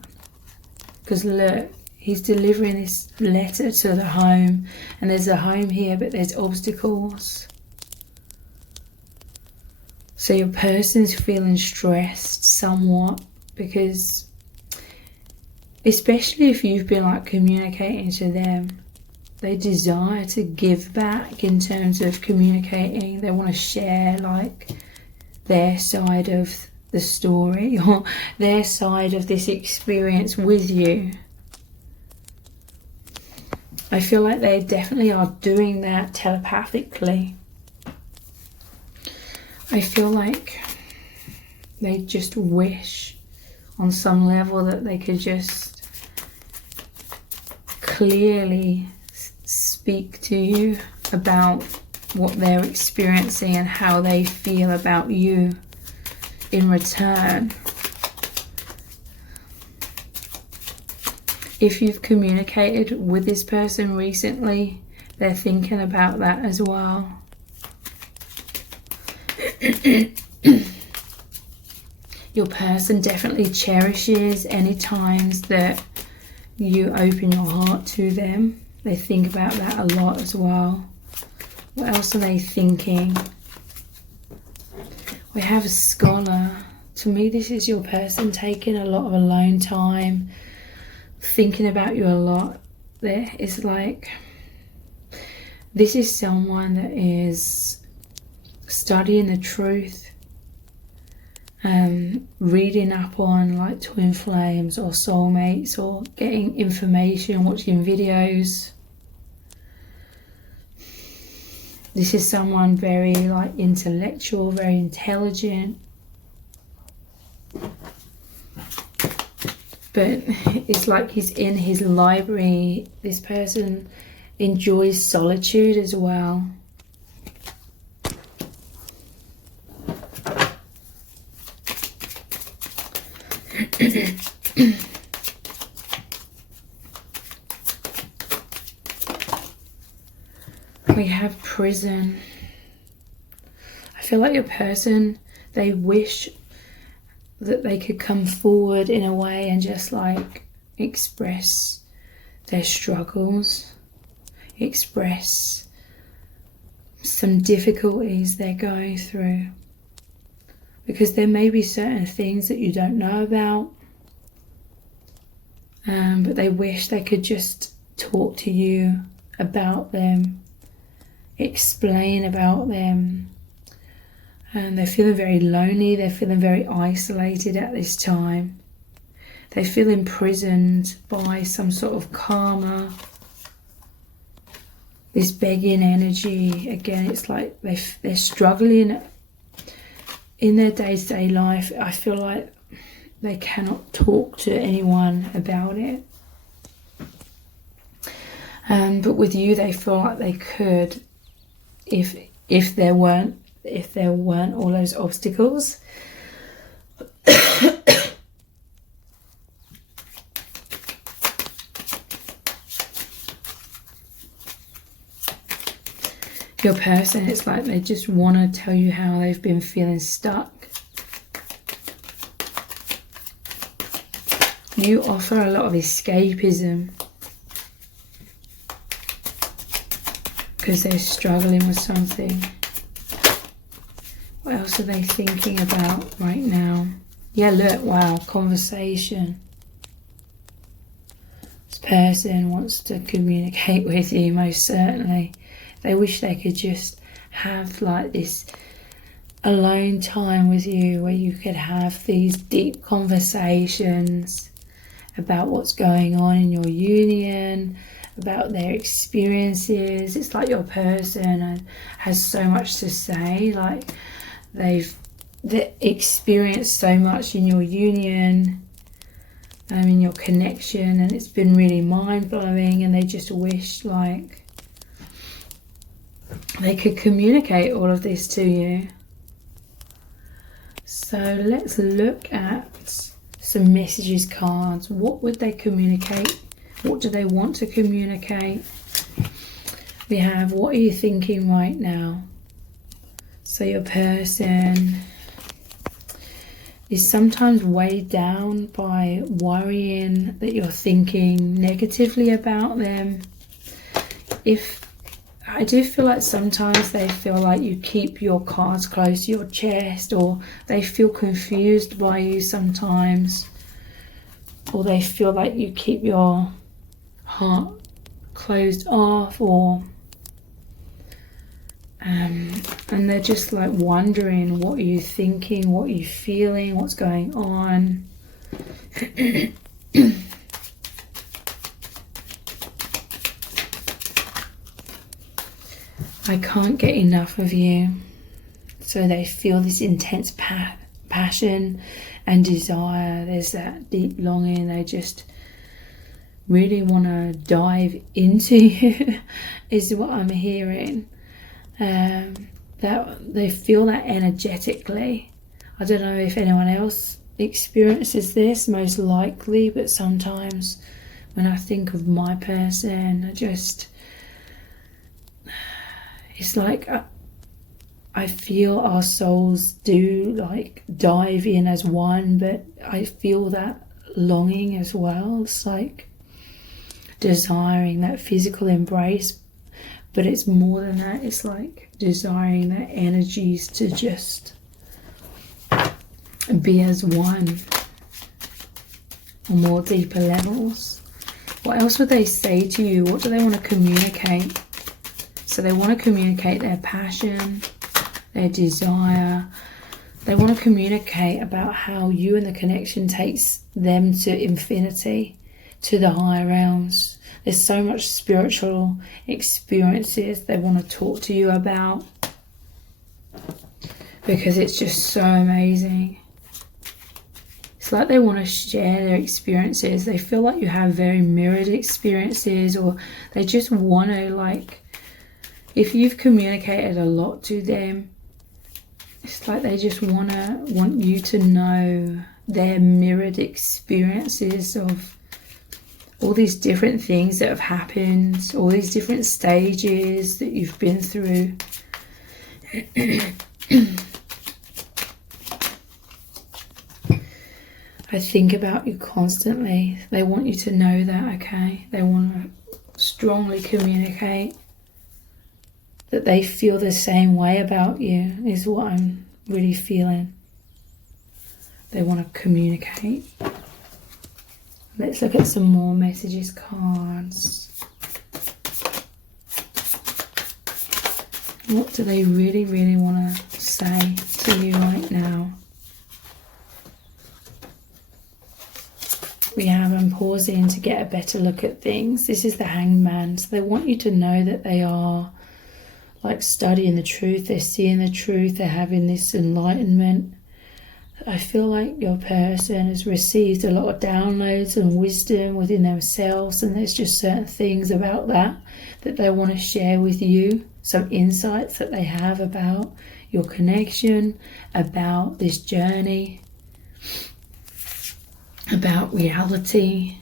Because look, he's delivering this letter to the home, and there's a home here, but there's obstacles. So your person's feeling stressed somewhat, because especially if you've been like communicating to them, they desire to give back in terms of communicating. They want to share like their side of the story or their side of this experience with you. I feel like they definitely are doing that telepathically. I feel like they just wish on some level that they could just clearly speak to you about what they're experiencing and how they feel about you in return. If you've communicated with this person recently, they're thinking about that as well. Your person definitely cherishes any times that you open your heart to them. They think about that a lot as well. What else are they thinking? We have a Scholar. To me, this is your person taking a lot of alone time, thinking about you a lot. There is like This is someone that is studying the truth, reading up on like twin flames or soulmates, or getting information, watching videos. This is someone very like intellectual, very intelligent. But it's like he's in his library. This person enjoys solitude as well. We have prison. I feel like your person, they wish that they could come forward in a way and just like express their struggles, express some difficulties they're going through, because there may be certain things that you don't know about, but they wish they could just talk to you about them, explain about them. And they're feeling very lonely, they're feeling very isolated at this time. They feel imprisoned by some sort of karma. This begging energy, again, it's like they're struggling in their day-to-day life. I feel like they cannot talk to anyone about it. But with you, they feel like they could, if there weren't all those obstacles. Your person, it's like they just want to tell you how they've been feeling stuck. You offer a lot of escapism because they're struggling with something. What else are they thinking about right now? Yeah, look, wow, conversation. This person wants to communicate with you, most certainly. They wish they could just have like this alone time with you where you could have these deep conversations about what's going on in your union, about their experiences. It's like your person has so much to say, like they've experienced so much in your union, in your connection, and it's been really mind-blowing, and they just wish like they could communicate all of this to you. So let's look at some messages cards. What would they communicate? What do they want to communicate? We have, what are you thinking right now? So your person is sometimes weighed down by worrying that you're thinking negatively about them. I do feel like sometimes they feel like you keep your cards close to your chest, or they feel confused by you sometimes, or they feel like you keep your heart closed off, or and they're just like wondering, what are you thinking, what are you feeling, what's going on. I can't get enough of you. So they feel this intense passion and desire. There's that deep longing. They just really want to dive into you is what I'm hearing. That they feel that energetically. I don't know if anyone else experiences this, most likely, but sometimes when I think of my person, it's like I feel our souls do like dive in as one, but I feel that longing as well. It's like desiring that physical embrace, but it's more than that. It's like desiring that energies to just be as one on more deeper levels. What else would they say to you? What do they want to communicate? So they want to communicate their passion, their desire. They want to communicate about how you and the connection takes them to infinity, to the higher realms. There's so much spiritual experiences they want to talk to you about, because it's just so amazing. It's like they want to share their experiences. They feel like you have very mirrored experiences, or they just want to, like, if you've communicated a lot to them, it's like they just want you to know their mirrored experiences of all these different things that have happened, all these different stages that you've been through. I think about you constantly. They want you to know that, okay? They want to strongly communicate that they feel the same way about you, is what I'm really feeling. They want to communicate. Let's look at some more messages cards. What do they really, really want to say to you right now? We have, I'm pausing to get a better look at things. This is the Hanged Man. So they want you to know that they are like studying the truth. They're seeing the truth. They're having this enlightenment. I feel like your person has received a lot of downloads and wisdom within themselves, and there's just certain things about that they want to share with you. Some insights that they have about your connection, about this journey, about reality.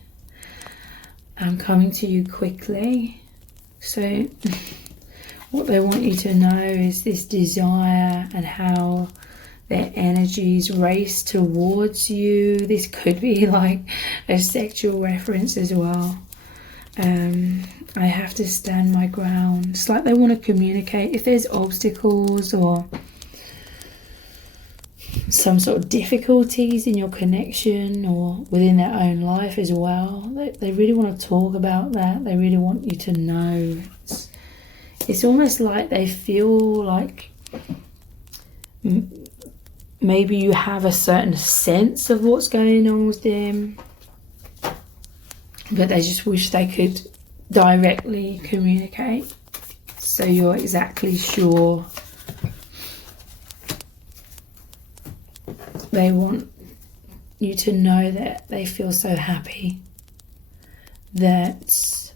I'm coming to you quickly. So what they want you to know is this desire and how their energies race towards you. This could be like a sexual reference as well. I have to stand my ground. It's like they want to communicate. If there's obstacles or some sort of difficulties in your connection or within their own life as well, they really want to talk about that. They really want you to know. It's almost like they feel like maybe you have a certain sense of what's going on with them, but they just wish they could directly communicate so you're exactly sure. They want you to know that they feel so happy that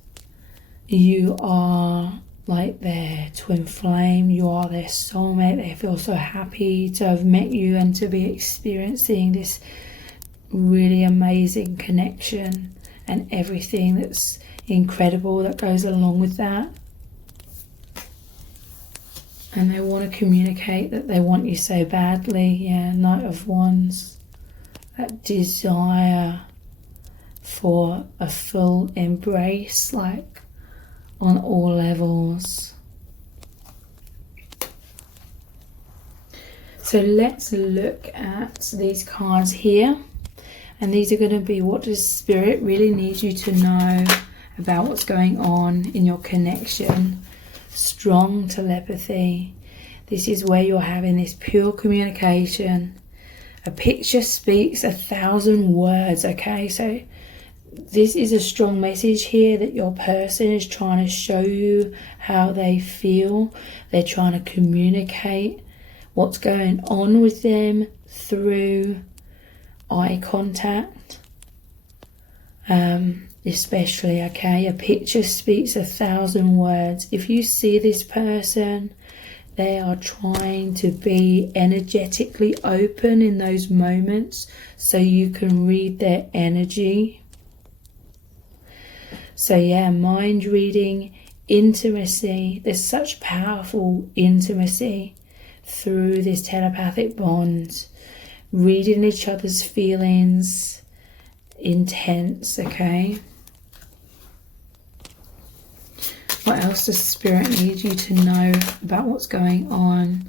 you are like their twin flame, you are their soulmate. They feel so happy to have met you and to be experiencing this really amazing connection and everything that's incredible that goes along with that. And they want to communicate that they want you so badly. Yeah, Knight of Wands. That desire for a full embrace, like on all levels. So let's look at these cards here. And these are going to be, what does Spirit really need you to know about what's going on in your connection? Strong telepathy. This is where you're having this pure communication. A picture speaks 1,000 words, okay? So this is a strong message here that your person is trying to show you how they feel. They're trying to communicate what's going on with them through eye contact. Especially, okay? A picture speaks 1,000 words. If you see this person, they are trying to be energetically open in those moments so you can read their energy. So yeah, mind reading, intimacy. There's such powerful intimacy through this telepathic bond. Reading each other's feelings. Intense, okay? What else does Spirit need you to know about what's going on?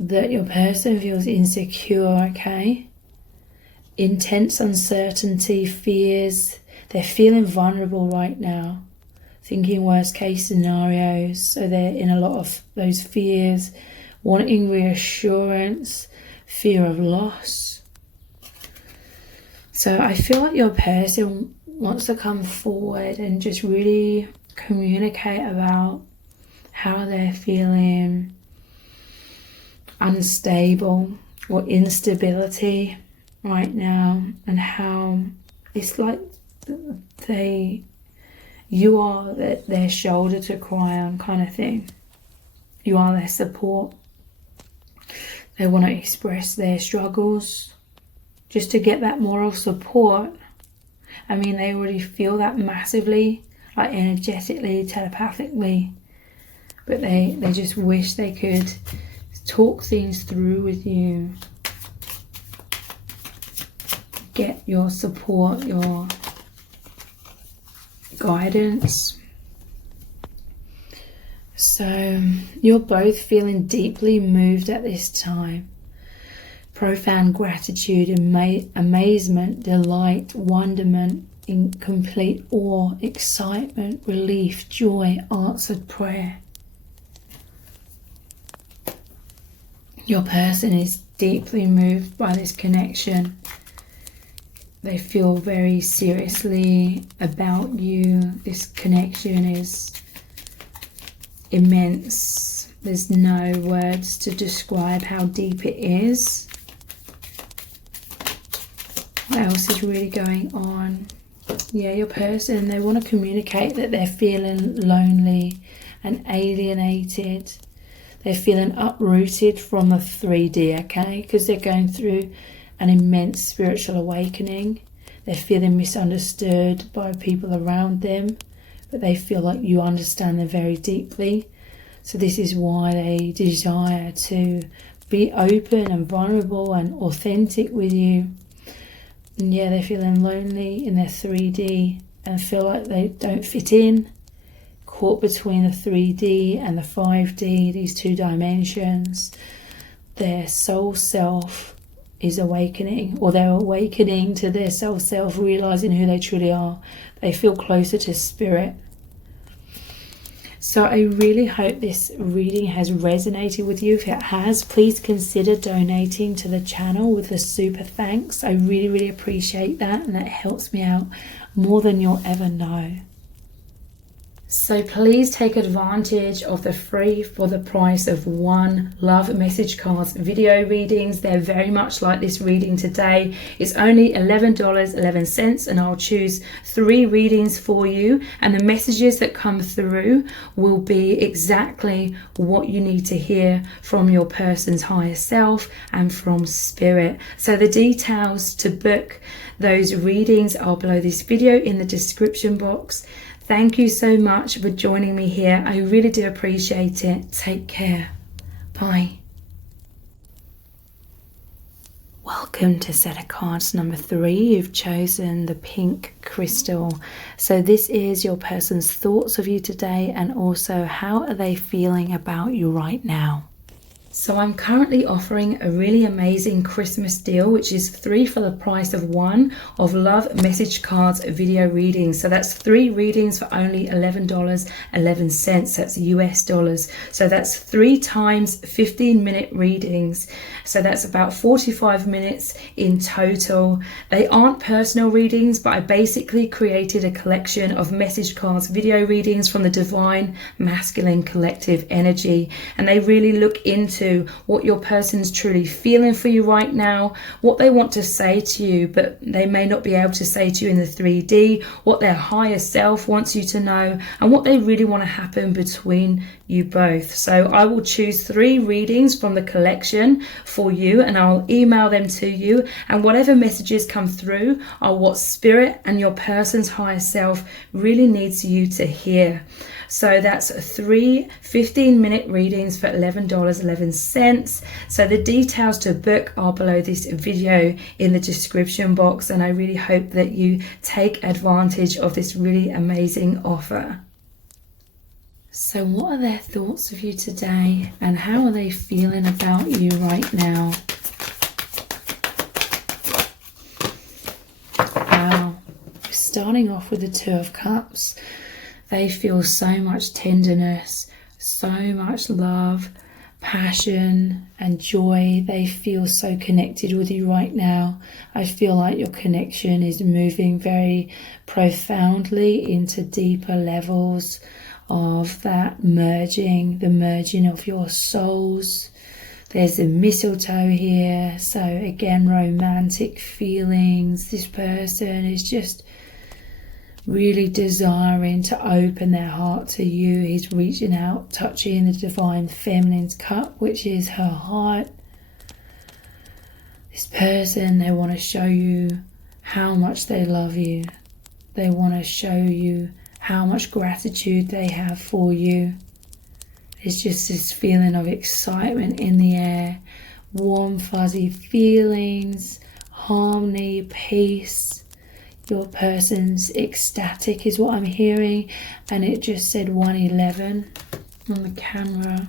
That your person feels insecure, okay? Intense uncertainty, fears. They're feeling vulnerable right now. thinking worst case scenarios. So they're in a lot of those fears, wanting reassurance, fear of loss. So I feel like your person wants to come forward and just really communicate about how they're feeling unstable or instability right now, and how it's like you are their shoulder to cry on kind of thing. You are their support. They want to express their struggles just to get that moral support. I mean, they already feel that massively, like energetically, telepathically, but they just wish they could talk things through with you, get your support, your guidance. So you're both feeling deeply moved at this time. Profound gratitude, amazement, delight, wonderment, in complete awe, excitement, relief, joy, answered prayer. Your person is deeply moved by this connection. They feel very seriously about you. This connection is immense. There's no words to describe how deep it is. What else is really going on? Yeah, your person, they want to communicate that they're feeling lonely and alienated. They're feeling uprooted from the 3D, okay? Because they're going through an immense spiritual awakening. They're feeling misunderstood by people around them, but they feel like you understand them very deeply. So this is why they desire to be open and vulnerable and authentic with you. And yeah, they're feeling lonely in their 3D and feel like they don't fit in, caught between the 3D and the 5D, these two dimensions. Their soul self is awakening, or they're awakening to their soul self, realizing who they truly are. They feel closer to spirit. So I really hope this reading has resonated with you. If it has, please consider donating to the channel with a super thanks. I really appreciate that, and that helps me out more than you'll ever know. So please take advantage of the free for the price of one love message cards video readings. They're very much like this reading today. It's only $11.11, and I'll choose 3 readings for you, and the messages that come through will be exactly what you need to hear from your person's higher self and from spirit. So the details to book those readings are below this video in the description box. Thank you so much for joining me here. I really do appreciate it. Take care. Bye. Welcome to set of cards number 3. You've chosen the pink crystal. So this is your person's thoughts of you today, and also how are they feeling about you right now. So I'm currently offering a really amazing Christmas deal, which is 3 for the price of 1 of love message cards video readings. So that's 3 readings for only $11.11. That's US dollars. So that's 3 times 15-minute readings. So that's about 45 minutes in total. They aren't personal readings, but I basically created a collection of message cards video readings from the divine masculine collective energy, and they really look into what your person's truly feeling for you right now, what they want to say to you but they may not be able to say to you in the 3D, what their higher self wants you to know, and what they really want to happen between you both. So I will choose 3 readings from the collection for you, and I'll email them to you, and whatever messages come through are what spirit and your person's higher self really needs you to hear. So that's 3 15-minute readings for $11.11. So the details to book are below this video in the description box, and I really hope that you take advantage of this really amazing offer. So what are their thoughts of you today, and how are they feeling about you right now? Wow. Starting off with the 2 of Cups. They feel so much tenderness, so much love, passion and joy. They feel so connected with you right now. I feel like your connection is moving very profoundly into deeper levels of that merging, the merging of your souls. There's a mistletoe here, so again, romantic feelings. This person is just really desiring to open their heart to you. He's reaching out, touching the divine feminine's cup, which is her heart. This person, they want to show you how much they love you. They want to show you how much gratitude they have for you. There's just this feeling of excitement in the air, warm fuzzy feelings, harmony, peace. Your person's ecstatic is what I'm hearing, and it just said 111 on the camera.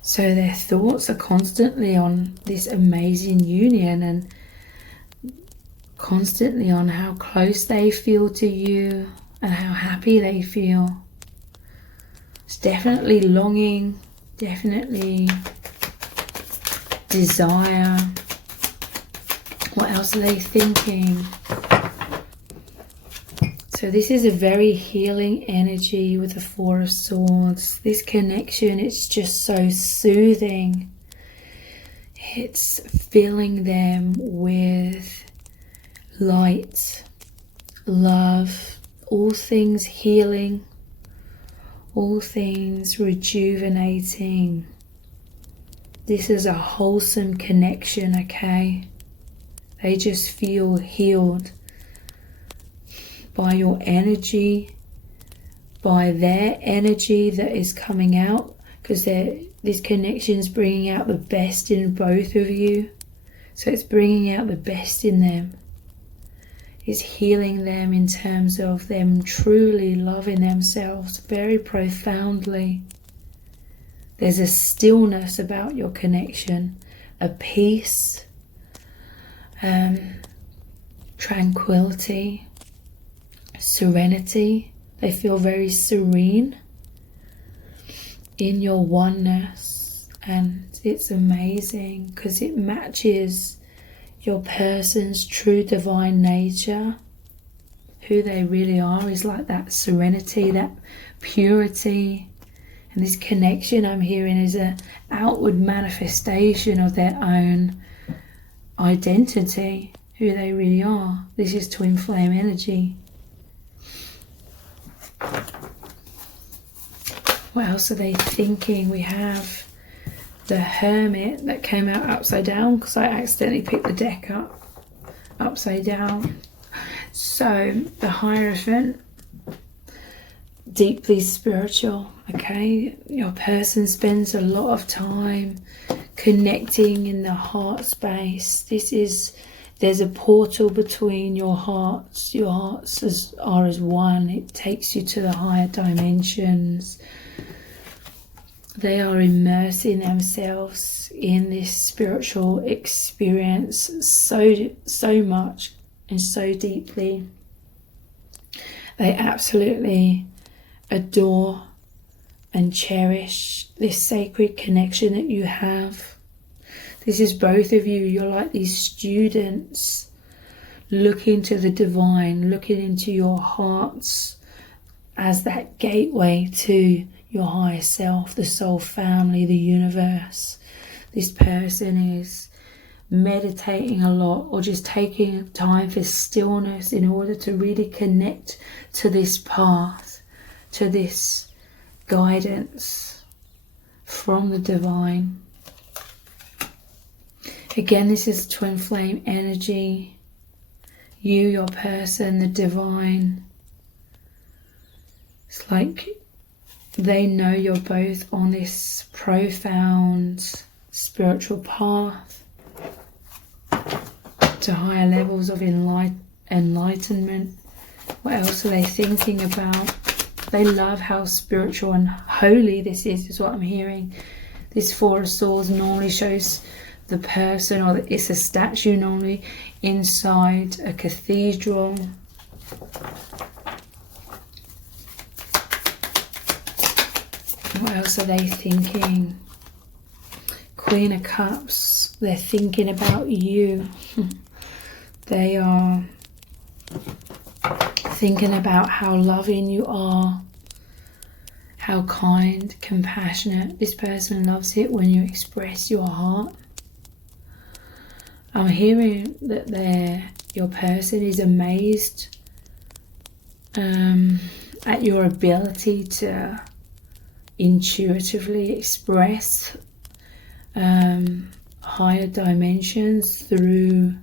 So their thoughts are constantly on this amazing union and constantly on how close they feel to you and how happy they feel. It's definitely longing, definitely desire. What else are they thinking? So this is a very healing energy with the Four of Swords. This connection, it's just so soothing. It's filling them with light, love, all things healing, all things rejuvenating. This is a wholesome connection, okay? They just feel healed by your energy, by their energy that is coming out, because this connection is bringing out the best in both of you. So it's bringing out the best in them. It's healing them in terms of them truly loving themselves very profoundly. There's a stillness about your connection, a peace, tranquility, serenity. They feel very serene in your oneness, and it's amazing because it matches your person's true divine nature. Who they really are is like that serenity, that purity. And this connection I'm hearing is an outward manifestation of their own identity, who they really are. This is twin flame energy. What else are they thinking? We have the Hermit that came out upside down because I accidentally picked the deck up upside down. So the Hierophant, deeply spiritual, okay? Your person spends a lot of time connecting in the heart space. There's a portal between your hearts. Your hearts are as one. It takes you to the higher dimensions. They are immersing themselves in this spiritual experience so much and so deeply. They absolutely adore and cherish this sacred connection that you have. This is both of you. You're like these students looking to the divine, looking into your hearts as that gateway to your higher self, the soul family, the universe. This person is meditating a lot or just taking time for stillness in order to really connect to this path, to this guidance from the divine. Again, this is twin flame energy. You, your person, the divine. It's like they know you're both on this profound spiritual path to higher levels of enlightenment. What else are they thinking about? They love how spiritual and holy this is what I'm hearing. This Four of Swords normally shows the person, or it's a statue normally inside a cathedral. What else are they thinking? Queen of Cups, they're thinking about you. They are thinking about how loving you are, how kind, compassionate. This person loves it when you express your heart. I'm hearing that your person is amazed at your ability to intuitively express higher dimensions through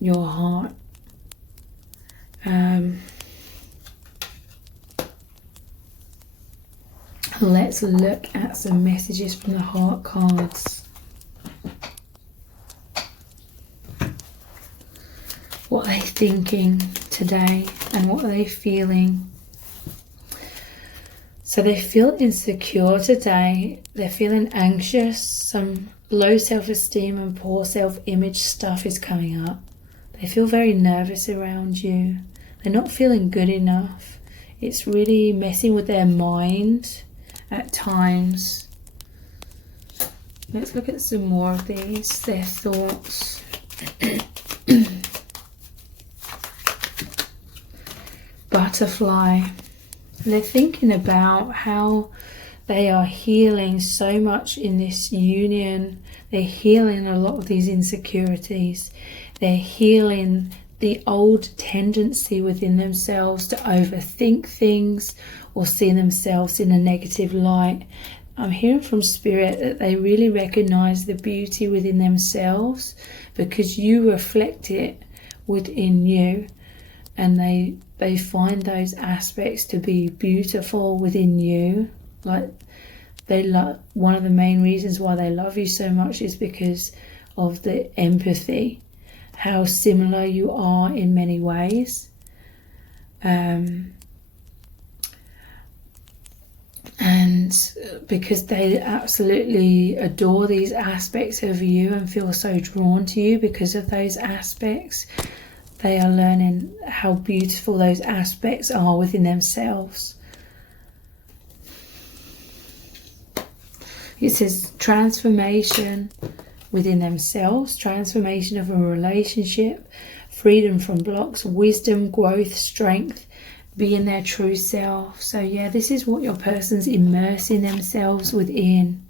your heart. Let's look at some messages from the heart cards. What are they thinking today and what are they feeling? So they feel insecure today. They're feeling anxious. Some low self-esteem and poor self-image stuff is coming up. They feel very nervous around you. They're not feeling good enough. It's really messing with their mind at times. Let's look at some more of these, their thoughts. Butterfly. They're thinking about how they are healing so much in this union. They're healing a lot of these insecurities. They're healing the old tendency within themselves to overthink things or see themselves in a negative light. I'm hearing from Spirit that they really recognize the beauty within themselves because you reflect it within you, and they find those aspects to be beautiful within you. Like they love, one of the main reasons why they love you so much is because of the empathy, how similar you are in many ways. And because they absolutely adore these aspects of you and feel so drawn to you because of those aspects, they are learning how beautiful those aspects are within themselves. It says transformation within themselves, transformation of a relationship, freedom from blocks, wisdom, growth, strength, being their true self. So yeah, this is what your person's immersing themselves within.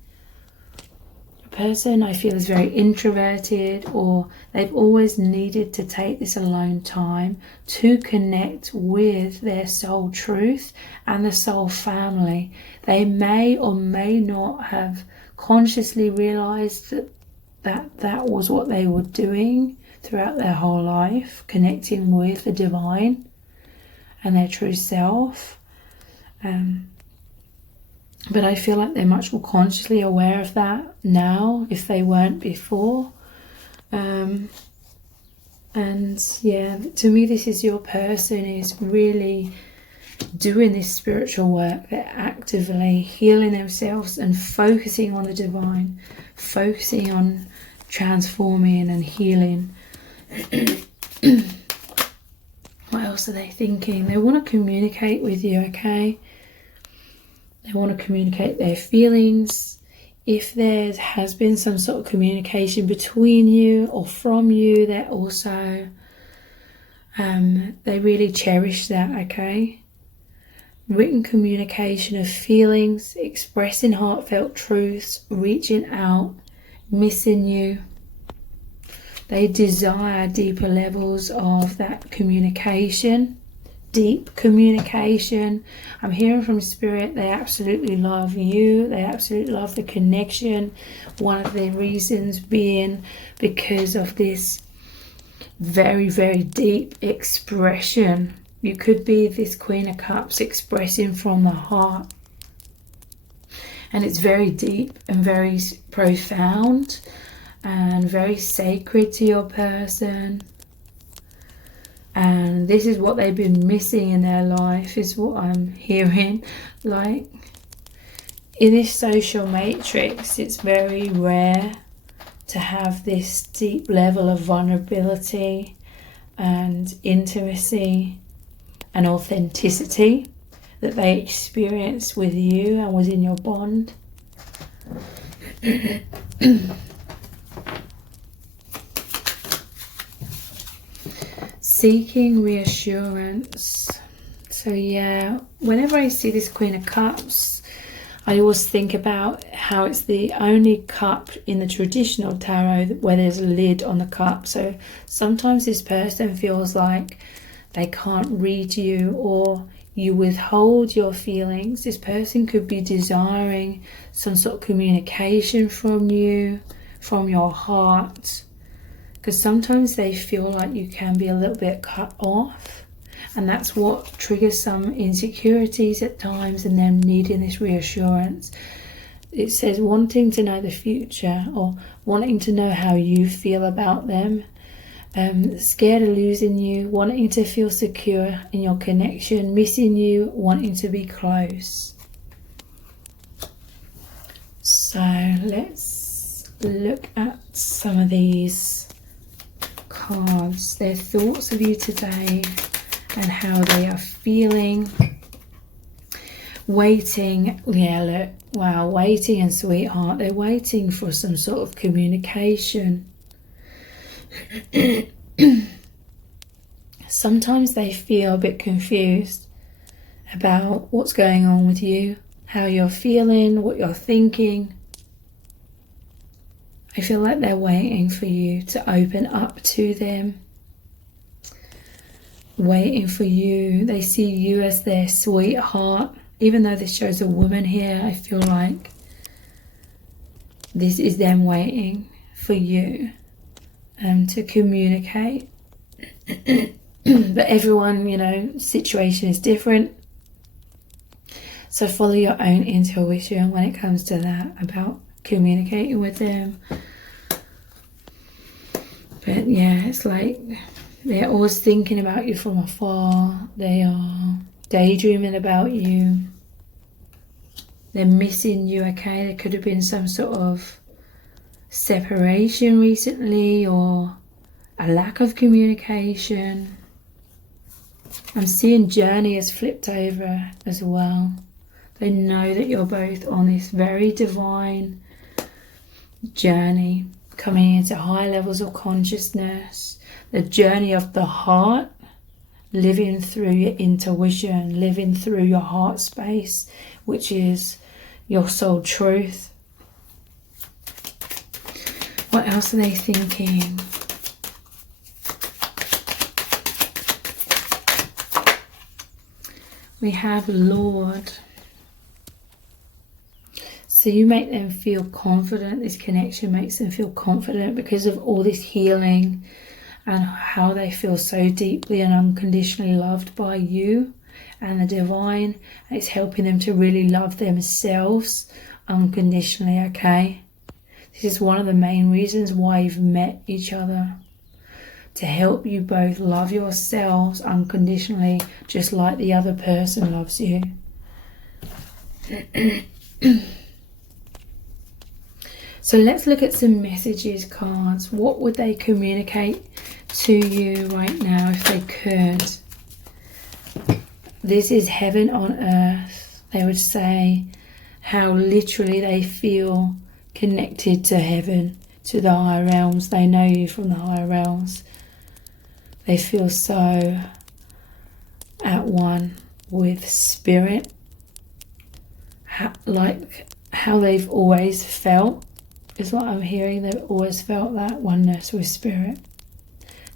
A person I feel is very introverted, or they've always needed to take this alone time to connect with their soul truth and the soul family. They may or may not have consciously realized that was what they were doing throughout their whole life, connecting with the divine and their true self. But I feel like they're much more consciously aware of that now, if they weren't before. And yeah, to me, this is your person is really doing this spiritual work. They're actively healing themselves and focusing on the divine, focusing on transforming and healing. What else are they thinking? They want to communicate with you, okay? They want to communicate their feelings. If there has been some sort of communication between you or from you, they're also, they really cherish that, okay? Written communication of feelings, expressing heartfelt truths, reaching out, missing you. They desire deeper levels of that communication, deep communication. I'm hearing from Spirit, they absolutely love you. They absolutely love the connection. One of the reasons being because of this very, very deep expression. You could be this Queen of Cups expressing from the heart. And it's very deep and very profound and very sacred to your person. And this is what they've been missing in their life, is what I'm hearing. Like, in this social matrix, it's very rare to have this deep level of vulnerability and intimacy and authenticity that they experienced with you and was in your bond. Seeking reassurance. So yeah, whenever I see this Queen of Cups, I always think about how it's the only cup in the traditional tarot where there's a lid on the cup. So sometimes this person feels like they can't read you, or you withhold your feelings. This person could be desiring some sort of communication from you, from your heart, because sometimes they feel like you can be a little bit cut off, and that's what triggers some insecurities at times, and them needing this reassurance. It says wanting to know the future, or wanting to know how you feel about them, scared of losing you, wanting to feel secure in your connection, missing you, wanting to be close. So let's look at some of these cards, their thoughts of you today and how they are feeling. Waiting, yeah, look, wow, waiting and sweetheart, they're waiting for some sort of communication. Sometimes they feel a bit confused about what's going on with you, how you're feeling, what you're thinking. I feel like they're waiting for you to open up to them. Waiting for you. They see you as their sweetheart. Even though this shows a woman here, I feel like this is them waiting for you to communicate. But everyone, you know, situation is different. So follow your own intuition when it comes to that, about communicating with them. But yeah, it's like they're always thinking about you from afar. They are daydreaming about you. They're missing you, okay? There could have been some sort of separation recently, or a lack of communication. I'm seeing journey has flipped over as well. They know that you're both on this very divine journey, coming into high levels of consciousness, the journey of the heart, living through your intuition, living through your heart space, which is your soul truth. What else are they thinking? We have Lord. So you make them feel confident. This connection makes them feel confident because of all this healing and how they feel so deeply and unconditionally loved by you and the divine. And it's helping them to really love themselves unconditionally, okay? This is one of the main reasons why you've met each other. To help you both love yourselves unconditionally, just like the other person loves you. So let's look at some messages cards. What would they communicate to you right now if they could? This is heaven on earth. They would say how literally they feel connected to heaven, to the higher realms. They know you from the higher realms. They feel so at one with spirit, like how they've always felt is what I'm hearing. They've always felt that oneness with spirit.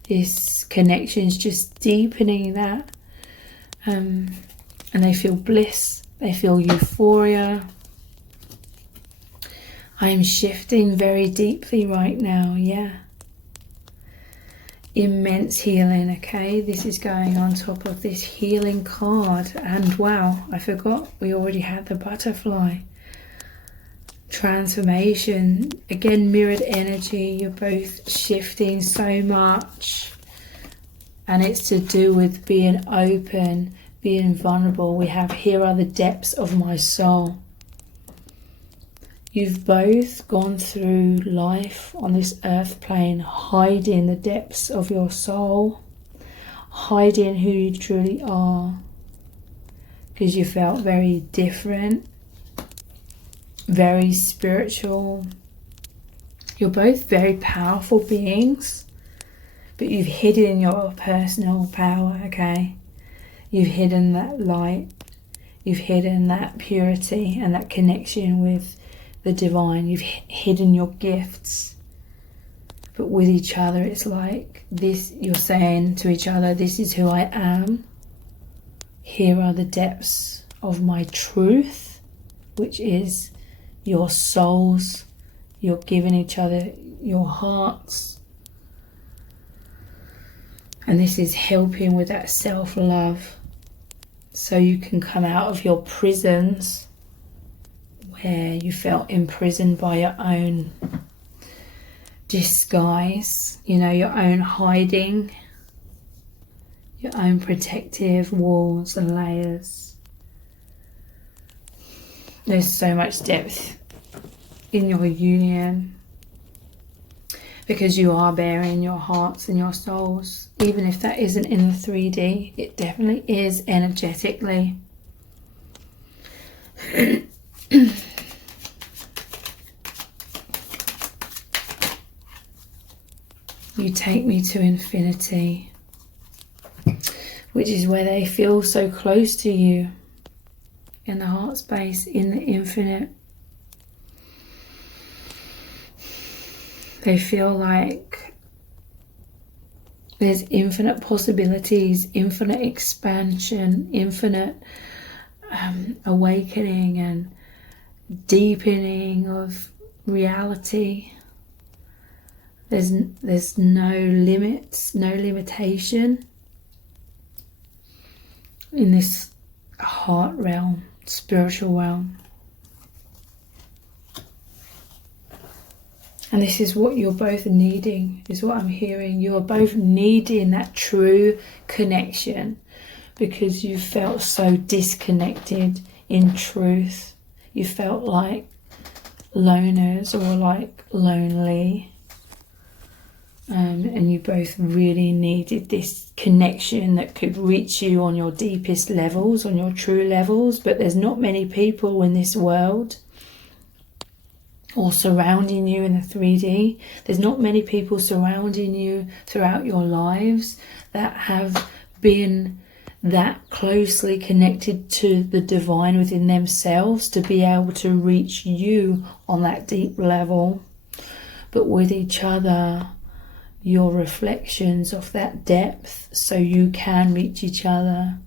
This connection is just deepening that, and they feel bliss, they feel euphoria. I am shifting very deeply right now, yeah. Immense healing, okay? This is going on top of this healing card. And wow, I forgot we already had the butterfly. Transformation, again, mirrored energy. You're both shifting so much, and it's to do with being open, being vulnerable. We have, here are the depths of my soul. You've both gone through life on this earth plane, hiding the depths of your soul, hiding who you truly are, because you felt very different, very spiritual. You're both very powerful beings, but you've hidden your personal power, okay? You've hidden that light. You've hidden that purity and that connection with the divine. You've hidden your gifts. But with each other, it's like this, you're saying to each other, this is who I am. Here are the depths of my truth, which is your souls. You're giving each other your hearts. And this is helping with that self-love. So you can come out of your prisons where you felt imprisoned by your own disguise, your own hiding, your own protective walls and layers. There's so much depth in your union because you are bearing your hearts and your souls. Even if that isn't in the 3D, it definitely is energetically. You take me to infinity, which is where they feel so close to you, in the heart space, in the infinite. They feel like there's infinite possibilities, infinite expansion, infinite awakening and deepening of reality. There's no limits, no limitation in this heart realm, spiritual realm. And this is what you're both needing, is what I'm hearing. You're both needing that true connection because you felt so disconnected in truth. You felt like loners or like lonely. And you both really needed this connection that could reach you on your deepest levels, on your true levels. But there's not many people in this world or surrounding you in the 3D. There's not many people surrounding you throughout your lives that have been that closely connected to the divine within themselves to be able to reach you on that deep level. But with each other, your reflections of that depth, so you can reach each other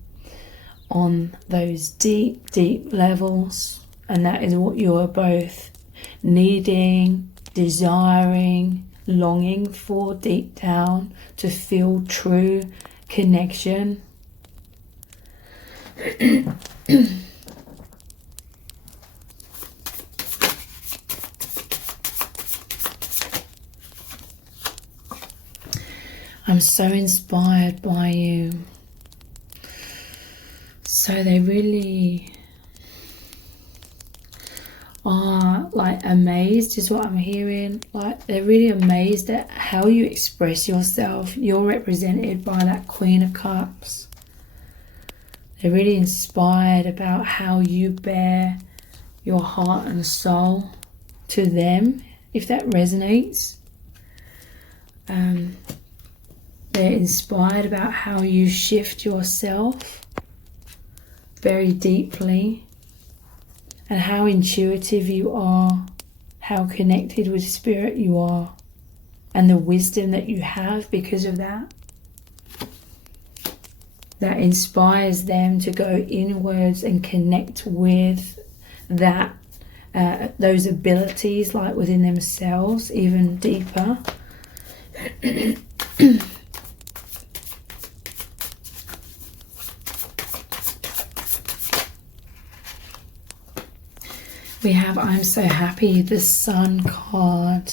on those deep, deep levels. And that is what you are both needing, desiring, longing for deep down, to feel true connection. I'm so inspired by you. So they really are like amazed, is what I'm hearing. Like they're really amazed at how you express yourself. You're represented by that Queen of Cups. They're really inspired about how you bear your heart and soul to them, if that resonates. They're inspired about how you shift yourself very deeply and how intuitive you are, how connected with spirit you are, and the wisdom that you have because of that. That inspires them to go inwards and connect with that, those abilities like within themselves even deeper. We have I'm so happy, the Sun card.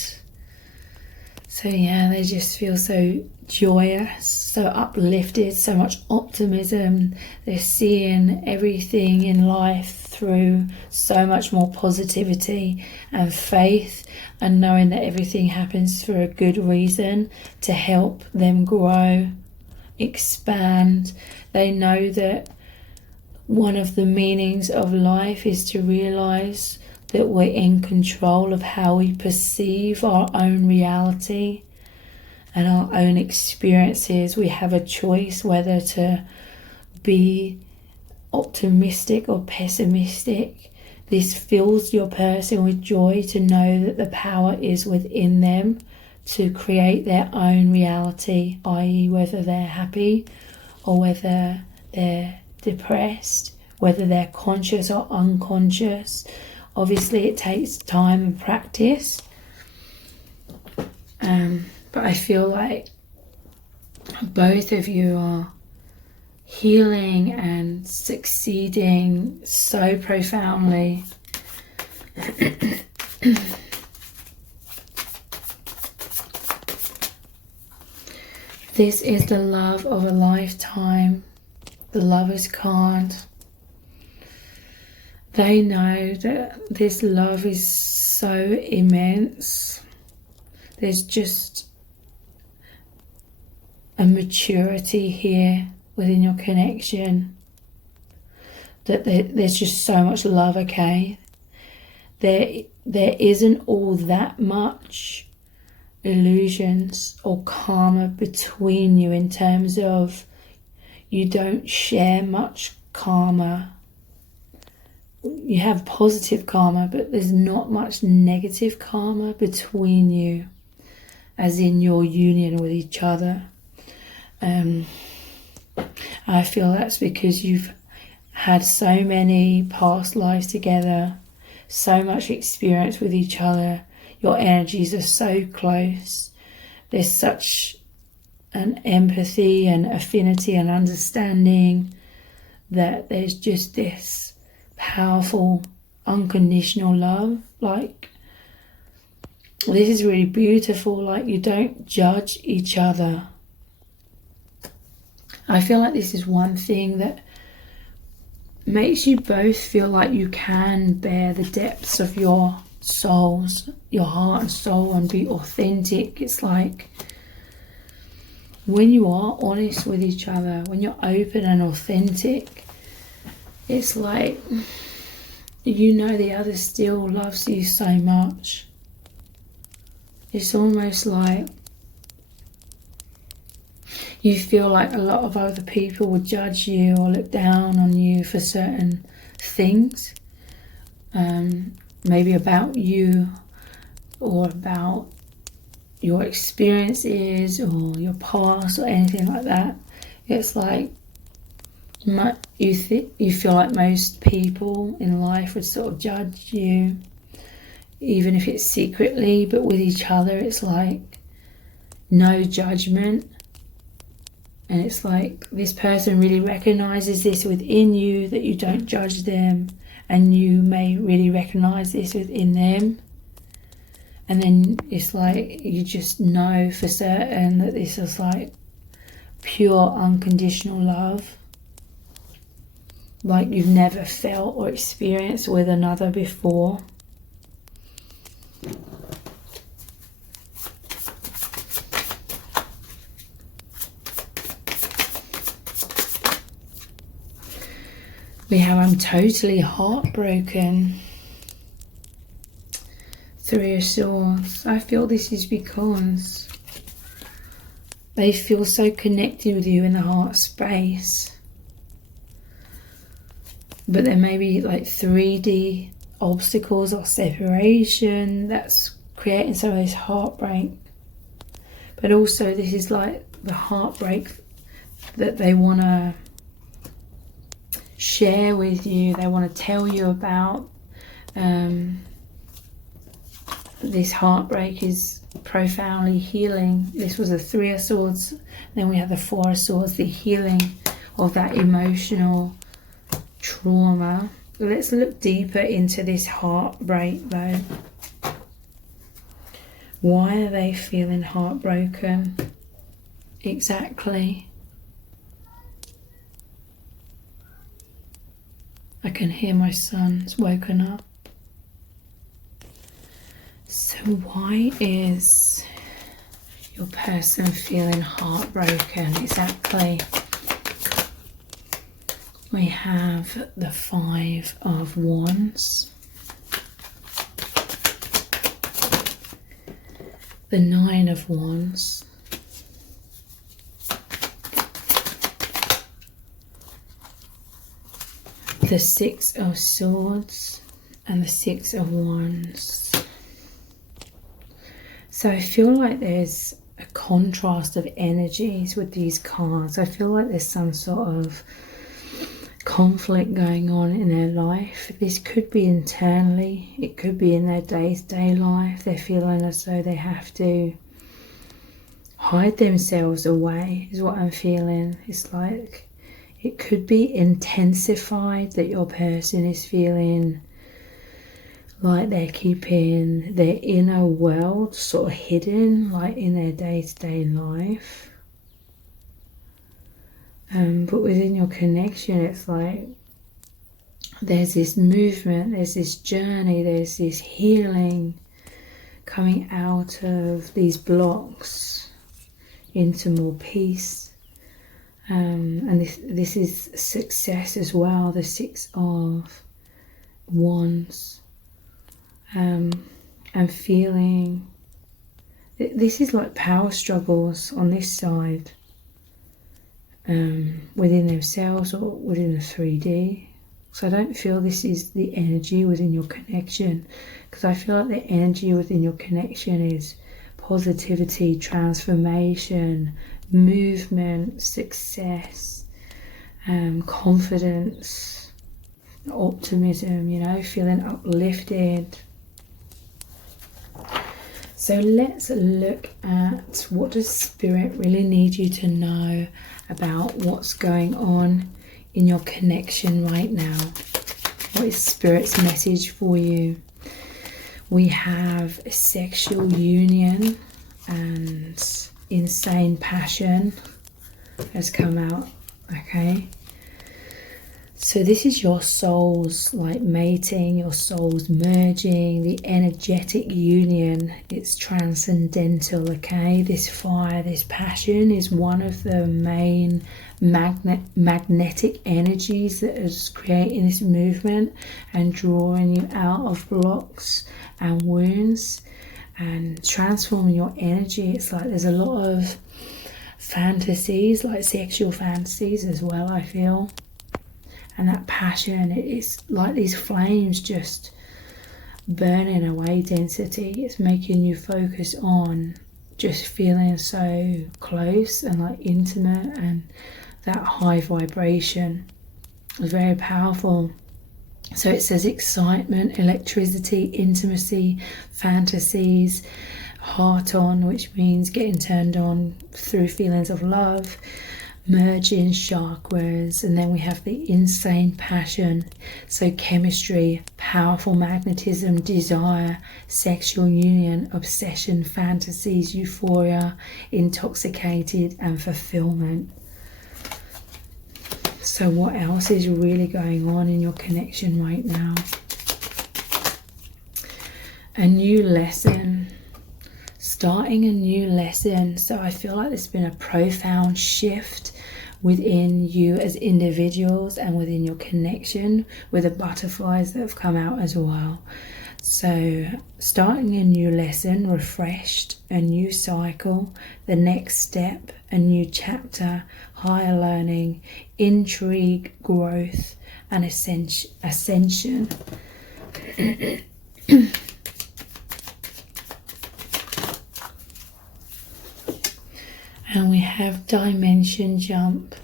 So yeah, they just feel so joyous, so uplifted, so much optimism. They're seeing everything in life through so much more positivity and faith, and knowing that everything happens for a good reason, to help them grow, expand. They know that one of the meanings of life is to realize that we're in control of how we perceive our own reality and our own experiences. We have a choice whether to be optimistic or pessimistic. This fills your person with joy to know that the power is within them to create their own reality, i.e. whether they're happy or whether they're depressed, whether they're conscious or unconscious. Obviously it takes time and practice, but I feel like both of you are healing and succeeding so profoundly. This is the love of a lifetime, the Lover's card. They know that this love is so immense. There's just a maturity here within your connection, that there's just so much love, okay? There isn't all that much illusions or karma between you, in terms of you don't share much karma. You have positive karma, but there's not much negative karma between you, as in your union with each other. I feel that's because you've had so many past lives together, so much experience with each other. Your energies are so close. There's such an empathy and affinity and understanding that there's just this powerful unconditional love. Like, this is really beautiful. Like, you don't judge each other. I feel like this is one thing that makes you both feel like you can bear the depths of your souls, your heart and soul, and be authentic. It's like when you are honest with each other, when you're open and authentic, it's like you know the other still loves you so much. It's almost like you feel like a lot of other people would judge you or look down on you for certain things, maybe about you or about your experiences or your past or anything like that. It's like you feel like most people in life would sort of judge you, even if it's secretly, but with each other it's like no judgment. And it's like this person really recognizes this within you, that you don't judge them, and you may really recognize this within them. And then it's like you just know for certain that this is like pure unconditional love, like you've never felt or experienced with another before. We have I'm totally heartbroken. Three of Swords. I feel this is because they feel so connected with you in the heart space. But there may be like 3D obstacles or separation that's creating some of this heartbreak. But also this is like the heartbreak that they want to share with you, they want to tell you about. This heartbreak is profoundly healing. This was the Three of Swords, then we have the Four of Swords, the healing of that emotional trauma. Let's look deeper into this heartbreak though. Why are they feeling heartbroken? Exactly. I can hear my son's woken up. So why is your person feeling heartbroken? Exactly. We have the Five of Wands, the Nine of Wands, the Six of Swords, and the Six of Wands. So I feel like there's a contrast of energies with these cards. I feel like there's some sort of conflict going on in their life. This could be internally, it could be in their day-to-day life. They're feeling as though they have to hide themselves away, is what I'm feeling. It's like it could be intensified, that your person is feeling like they're keeping their inner world sort of hidden, like in their day-to-day life. But within your connection, it's like there's this movement, there's this journey, there's this healing coming out of these blocks into more peace. And this is success as well, the Six of Wands. And feeling, this is like power struggles on this side. Within themselves or within the 3D. So I don't feel this is the energy within your connection, because I feel like the energy within your connection is positivity, transformation, movement, success, confidence, optimism, you know, feeling uplifted. So let's look at, what does Spirit really need you to know about what's going on in your connection right now? What is Spirit's message for you? We have a sexual union and insane passion has come out, okay? So this is your souls like mating, your souls merging, the energetic union. It's transcendental, okay? This fire, this passion is one of the main magnetic energies that is creating this movement and drawing you out of blocks and wounds and transforming your energy. It's like there's a lot of fantasies, like sexual fantasies as well, I feel. And that passion, it's like these flames just burning away density. It's making you focus on just feeling so close and like intimate, and that high vibration is very powerful. So it says excitement, electricity, intimacy, fantasies, heart on, which means getting turned on through feelings of love, merging chakras. And then we have the insane passion, so chemistry, powerful magnetism, desire, sexual union, obsession, fantasies, euphoria, intoxicated, and fulfillment. So what else is really going on in your connection right now? A new lesson, starting a new lesson. So I feel like there's been a profound shift within you as individuals and within your connection, with the butterflies that have come out as well. So starting a new lesson, refreshed, a new cycle, the next step, a new chapter, higher learning, intrigue, growth, and ascension. And we have dimension jump,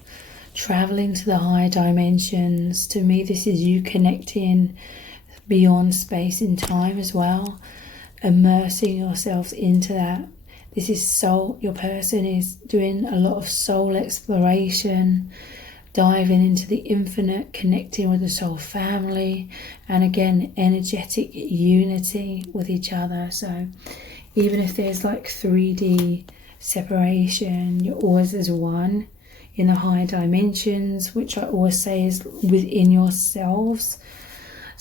traveling to the higher dimensions. To me, this is you connecting beyond space and time as well, immersing yourselves into that. This is soul, your person is doing a lot of soul exploration, diving into the infinite, connecting with the soul family, and again, energetic unity with each other. So even if there's like 3D separation, you're always as one in the higher dimensions, which I always say is within yourselves.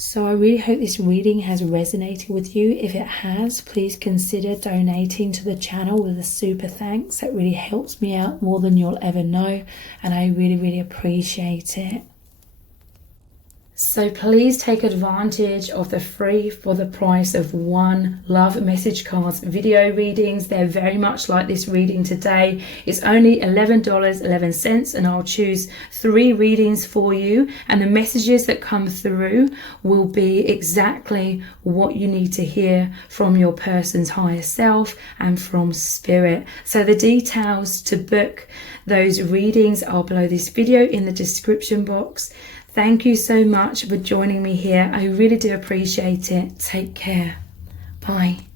So I really hope this reading has resonated with you. If it has, please consider donating to the channel with a super thanks. That really helps me out more than you'll ever know, and I really, really appreciate it. So please take advantage of the free for the price of one love message cards video readings. They're very much like this reading today. It's only $11.11, and I'll choose 3 readings for you, and the messages that come through will be exactly what you need to hear from your person's higher self and from spirit. So the details to book those readings are below this video in the description box. Thank you so much for joining me here. I really do appreciate it. Take care. Bye.